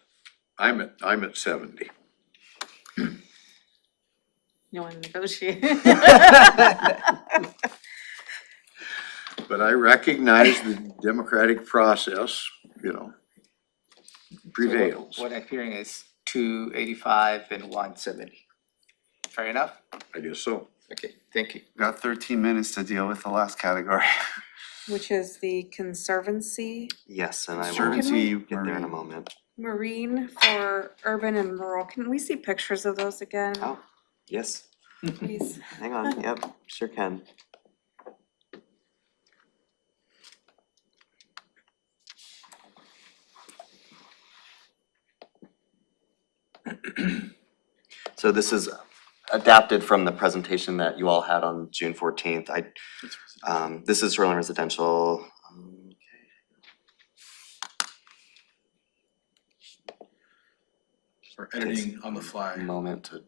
I'm at 70. You want to negotiate? But I recognize the democratic process, prevails. What I'm hearing is 285 and 170. Fair enough? I guess so. Okay, thank you. Got 13 minutes to deal with the last category. Which is the Conservancy Yes, and I will Conservancy get there in a marine. moment. Marine for urban and rural. Can we see pictures of those again, Oh, yes, please? hang on, yep, sure can. So this is adapted from the presentation that you all had on June 14th. This is shoreline residential. We're editing on the fly. Moment to,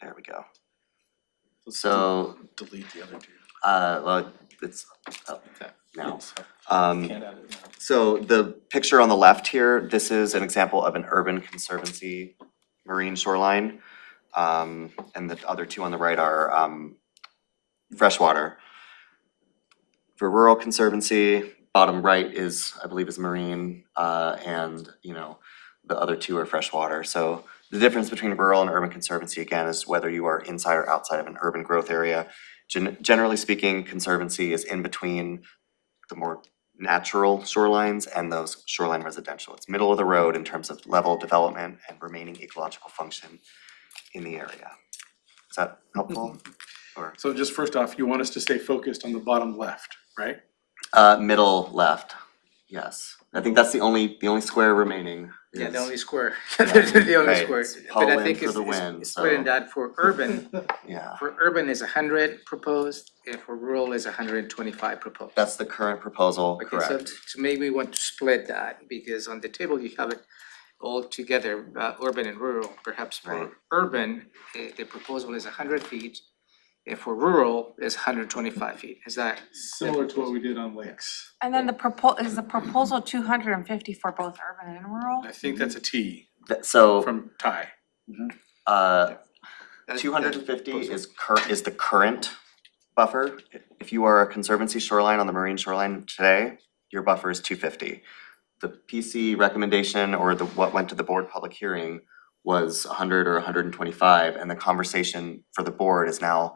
there we go. Let's So, delete the other two. well, it's up now. Can't add it now. So the picture on the left here, this is an example of an urban conservancy marine shoreline. And the other two on the right are freshwater. For rural conservancy, bottom right is, I believe, is marine, and the other two are freshwater. So The difference between rural and urban conservancy, again, is whether you are inside or outside of an urban growth area. Generally speaking, conservancy is in between the more natural shorelines and those shoreline residential. It's middle of the road in terms of level of development and remaining ecological function in the area. Is that helpful? Or, So just first off, you want us to stay focused on the bottom left, right? middle left, yes. I think that's the only square remaining. Yeah, the is- only square, the only Right, square. it's But I Poland think for the win, it's put in so- that for urban, Yeah, for urban is 100 proposed, and for rural is 125 proposed. that's the current proposal, Okay, so, correct? so maybe we want to split that, because on the table you have it all together, urban and rural. Perhaps for Right. urban, the proposal is 100 feet, and for rural is 125 feet. Is that? Similar to what we did on lakes. And then is the proposal 250 for both urban and rural? I think that's a T So, from Ty. That's- 250 is the current buffer. If you are a conservancy shoreline on the marine shoreline today, your buffer is 250. The PC recommendation or what went to the board public hearing was 100 or 125, and the conversation for the board is now,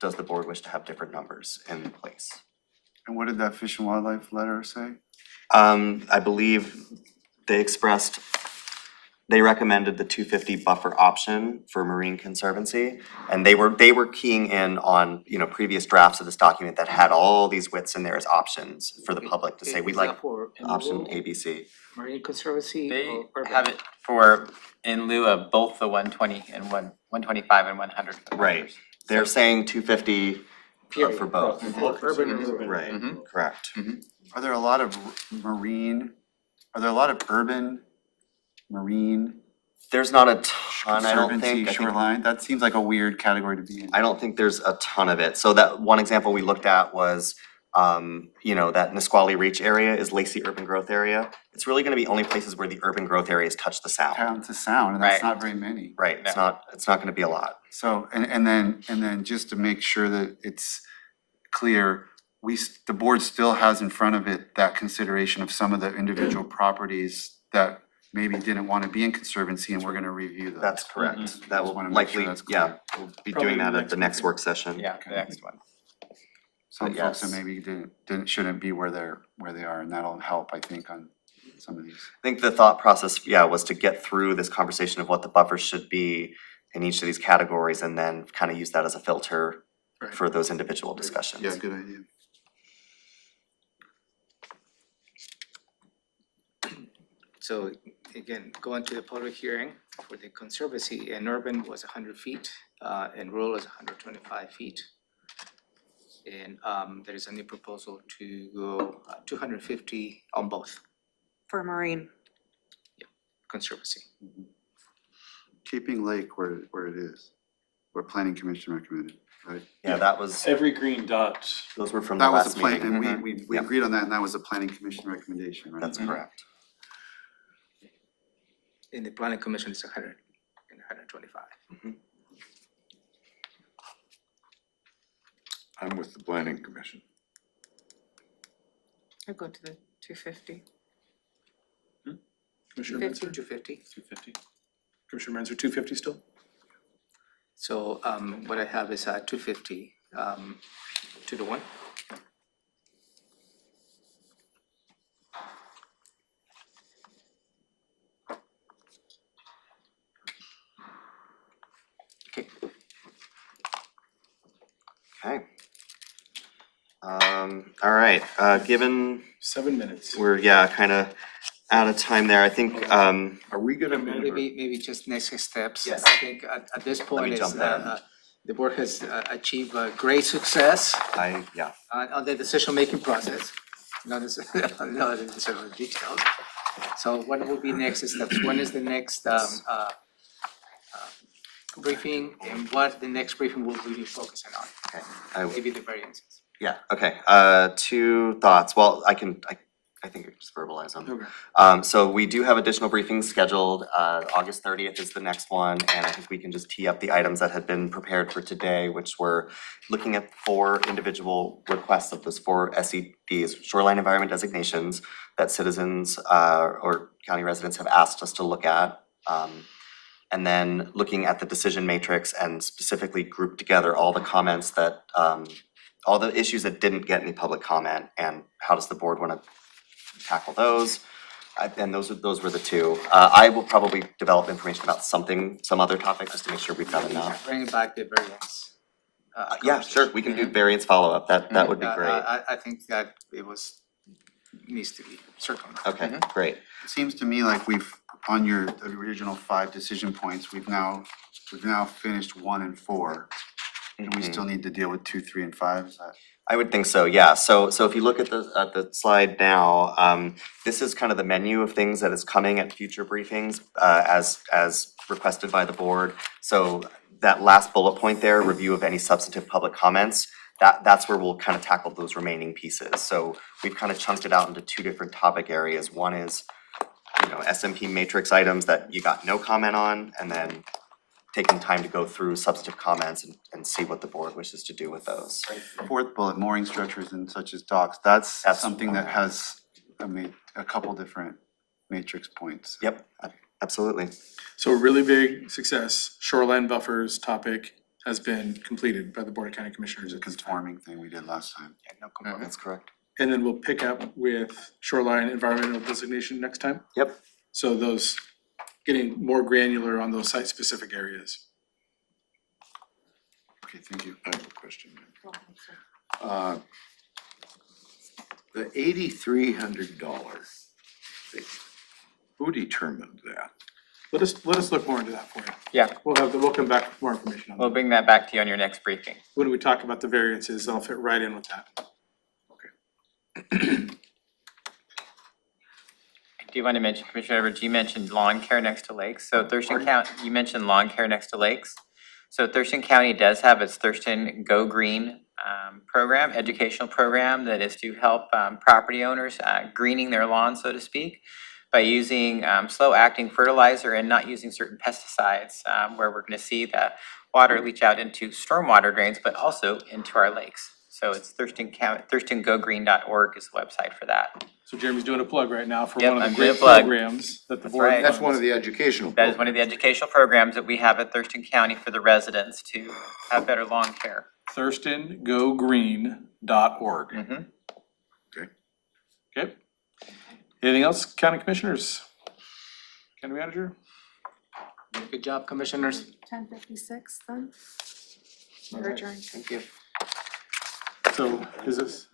does the board wish to have different numbers in place? And what did that Fish and Wildlife letter say? I believe they recommended the 250 buffer option for marine conservancy. And they were keying in on, previous drafts of this document that had all these widths in there as options for the public to say, we'd Is like that for option rural, A, B, C. Marine conservancy They or urban? have it for, in lieu of both the 120 and 125 and 100. Right. They're saying 250 Period. for both. For urban and rural. Right, Mhm. correct. Are there a lot of urban, marine, There's not a ton, I don't conservancy think. I think shoreline? That seems like a weird category to be in. I don't think there's a ton of it. So that one example we looked at was, that Nisqually Reach area is Lacey Urban Growth Area. It's really gonna be only places where the urban growth areas touch the sound. Town to sound, and that's Right. not very many. Right, it's not gonna be a lot. So, and then just to make sure that it's clear, the board still has in front of it that consideration of some of the individual properties that maybe didn't want to be in conservancy, and we're gonna review those. That's correct. That Just will wanna make sure likely, that's yeah, clear. we'll be Probably doing that the at the next next work session. Yeah, the next one. Some But folks that yes. maybe shouldn't be where they are, and that'll help, I think, on some of these. I think the thought process, was to get through this conversation of what the buffers should be in each of these categories and then kind of use that as a filter Right. for those individual discussions. Yeah, good idea. So again, going to the public hearing for the conservancy, and urban was 100 feet, and rural is 125 feet. And there is a new proposal to go 250 on both For marine. conservancy. Keeping Lake where it is, where planning commission recommended, right? Yeah, that was, Every green dot, those were from the That was last a plan, meeting. and we Yeah. agreed on that, and that was a planning commission recommendation, right? That's correct. And the planning commission is 100 and 125. I'm with the planning commission. I'd go to the 250. Commissioner 50. Mensah? 250. 250. Commissioner Mensah, 250 still? So what I have is 250 to the 1. Okay. Okay. All right, given 7 minutes. we're, kind of out of time there, I think, Are we gonna be? Maybe just next steps. Yes. I think at this point me is jump in. the board has achieved great success yeah. on the decision-making process. Not necessarily details. So what will be next steps? When is the next briefing, and what the next briefing will really focus on? Okay, I, Maybe the variances. yeah, okay, 2 thoughts, well, I think I can just verbalize them. Okay. So we do have additional briefings scheduled, August 30th is the next one, and I think we can just tee up the items that had been prepared for today, which were looking at 4 individual requests of those 4 SEDs, shoreline environment designations, that citizens or county residents have asked us to look at. and then looking at the decision matrix and specifically grouped together all the comments that, all the issues that didn't get any public comment, and how does the board wanna tackle those? And those were the two. I will probably develop information about some other topic, just to make sure we've got enough. Bring back the variance. Yeah, sure, we can do variance follow-up, that would be Yeah, great. I think that it needs to be circled. Okay, great. It seems to me like we've, on your original 5 decision points, we've now finished 1 and 4. And we still need to deal with 2, 3, and 5, is that? I would think so, yeah. So if you look at the slide now, this is kind of the menu of things that is coming at future briefings, as requested by the board. So that last bullet point there, review of any substantive public comments, that's where we'll kind of tackle those remaining pieces. So we've kind of chunked it out into 2 different topic areas. One is, SMP matrix items that you got no comment on, and then taking time to go through substantive comments and see what the board wishes to do with those. 4th bullet, mooring structures and such as docks, that's That's- something that has a couple different matrix points. Yep, absolutely. So a really big success, shoreline buffers topic has been completed by the Board of County Commissioners The at this time. conforming thing we did last time. No complaint. That's correct. And then we'll pick up with shoreline environmental designation next time. Yep. So those, getting more granular on those site-specific areas. Okay, thank you. I have a question. The $8,300 fee, who determined that? Let us look more into that for you. Yeah. We'll come back with more information on We'll that. bring that back to you on your next briefing. When we talk about the variances, they'll fit right in with that. Do you want to mention, Commissioner Edwards, you mentioned lawn care next to lakes, so Thurston County, you mentioned lawn care next to lakes. So Thurston County does have its Thurston Go Green program, educational program that is to help property owners greening their lawn, so to speak, by using slow-acting fertilizer and not using certain pesticides, where we're gonna see the water leach out into stormwater drains, but also into our lakes. So it's ThurstonGoGreen.org is the website for that. So Jeremy's doing a plug right now for Yep, one of I'm the doing a great plug. programs that the That's board right. That's one of funds. the educational That is one of the educational programs that we have at Thurston County for the residents to have better lawn care. ThurstonGoGreen.org. Mhm. Okay. Anything else, county commissioners? County manager? Good job, commissioners. 10:56 then? All Or right. adjourned. Thank you. So is this,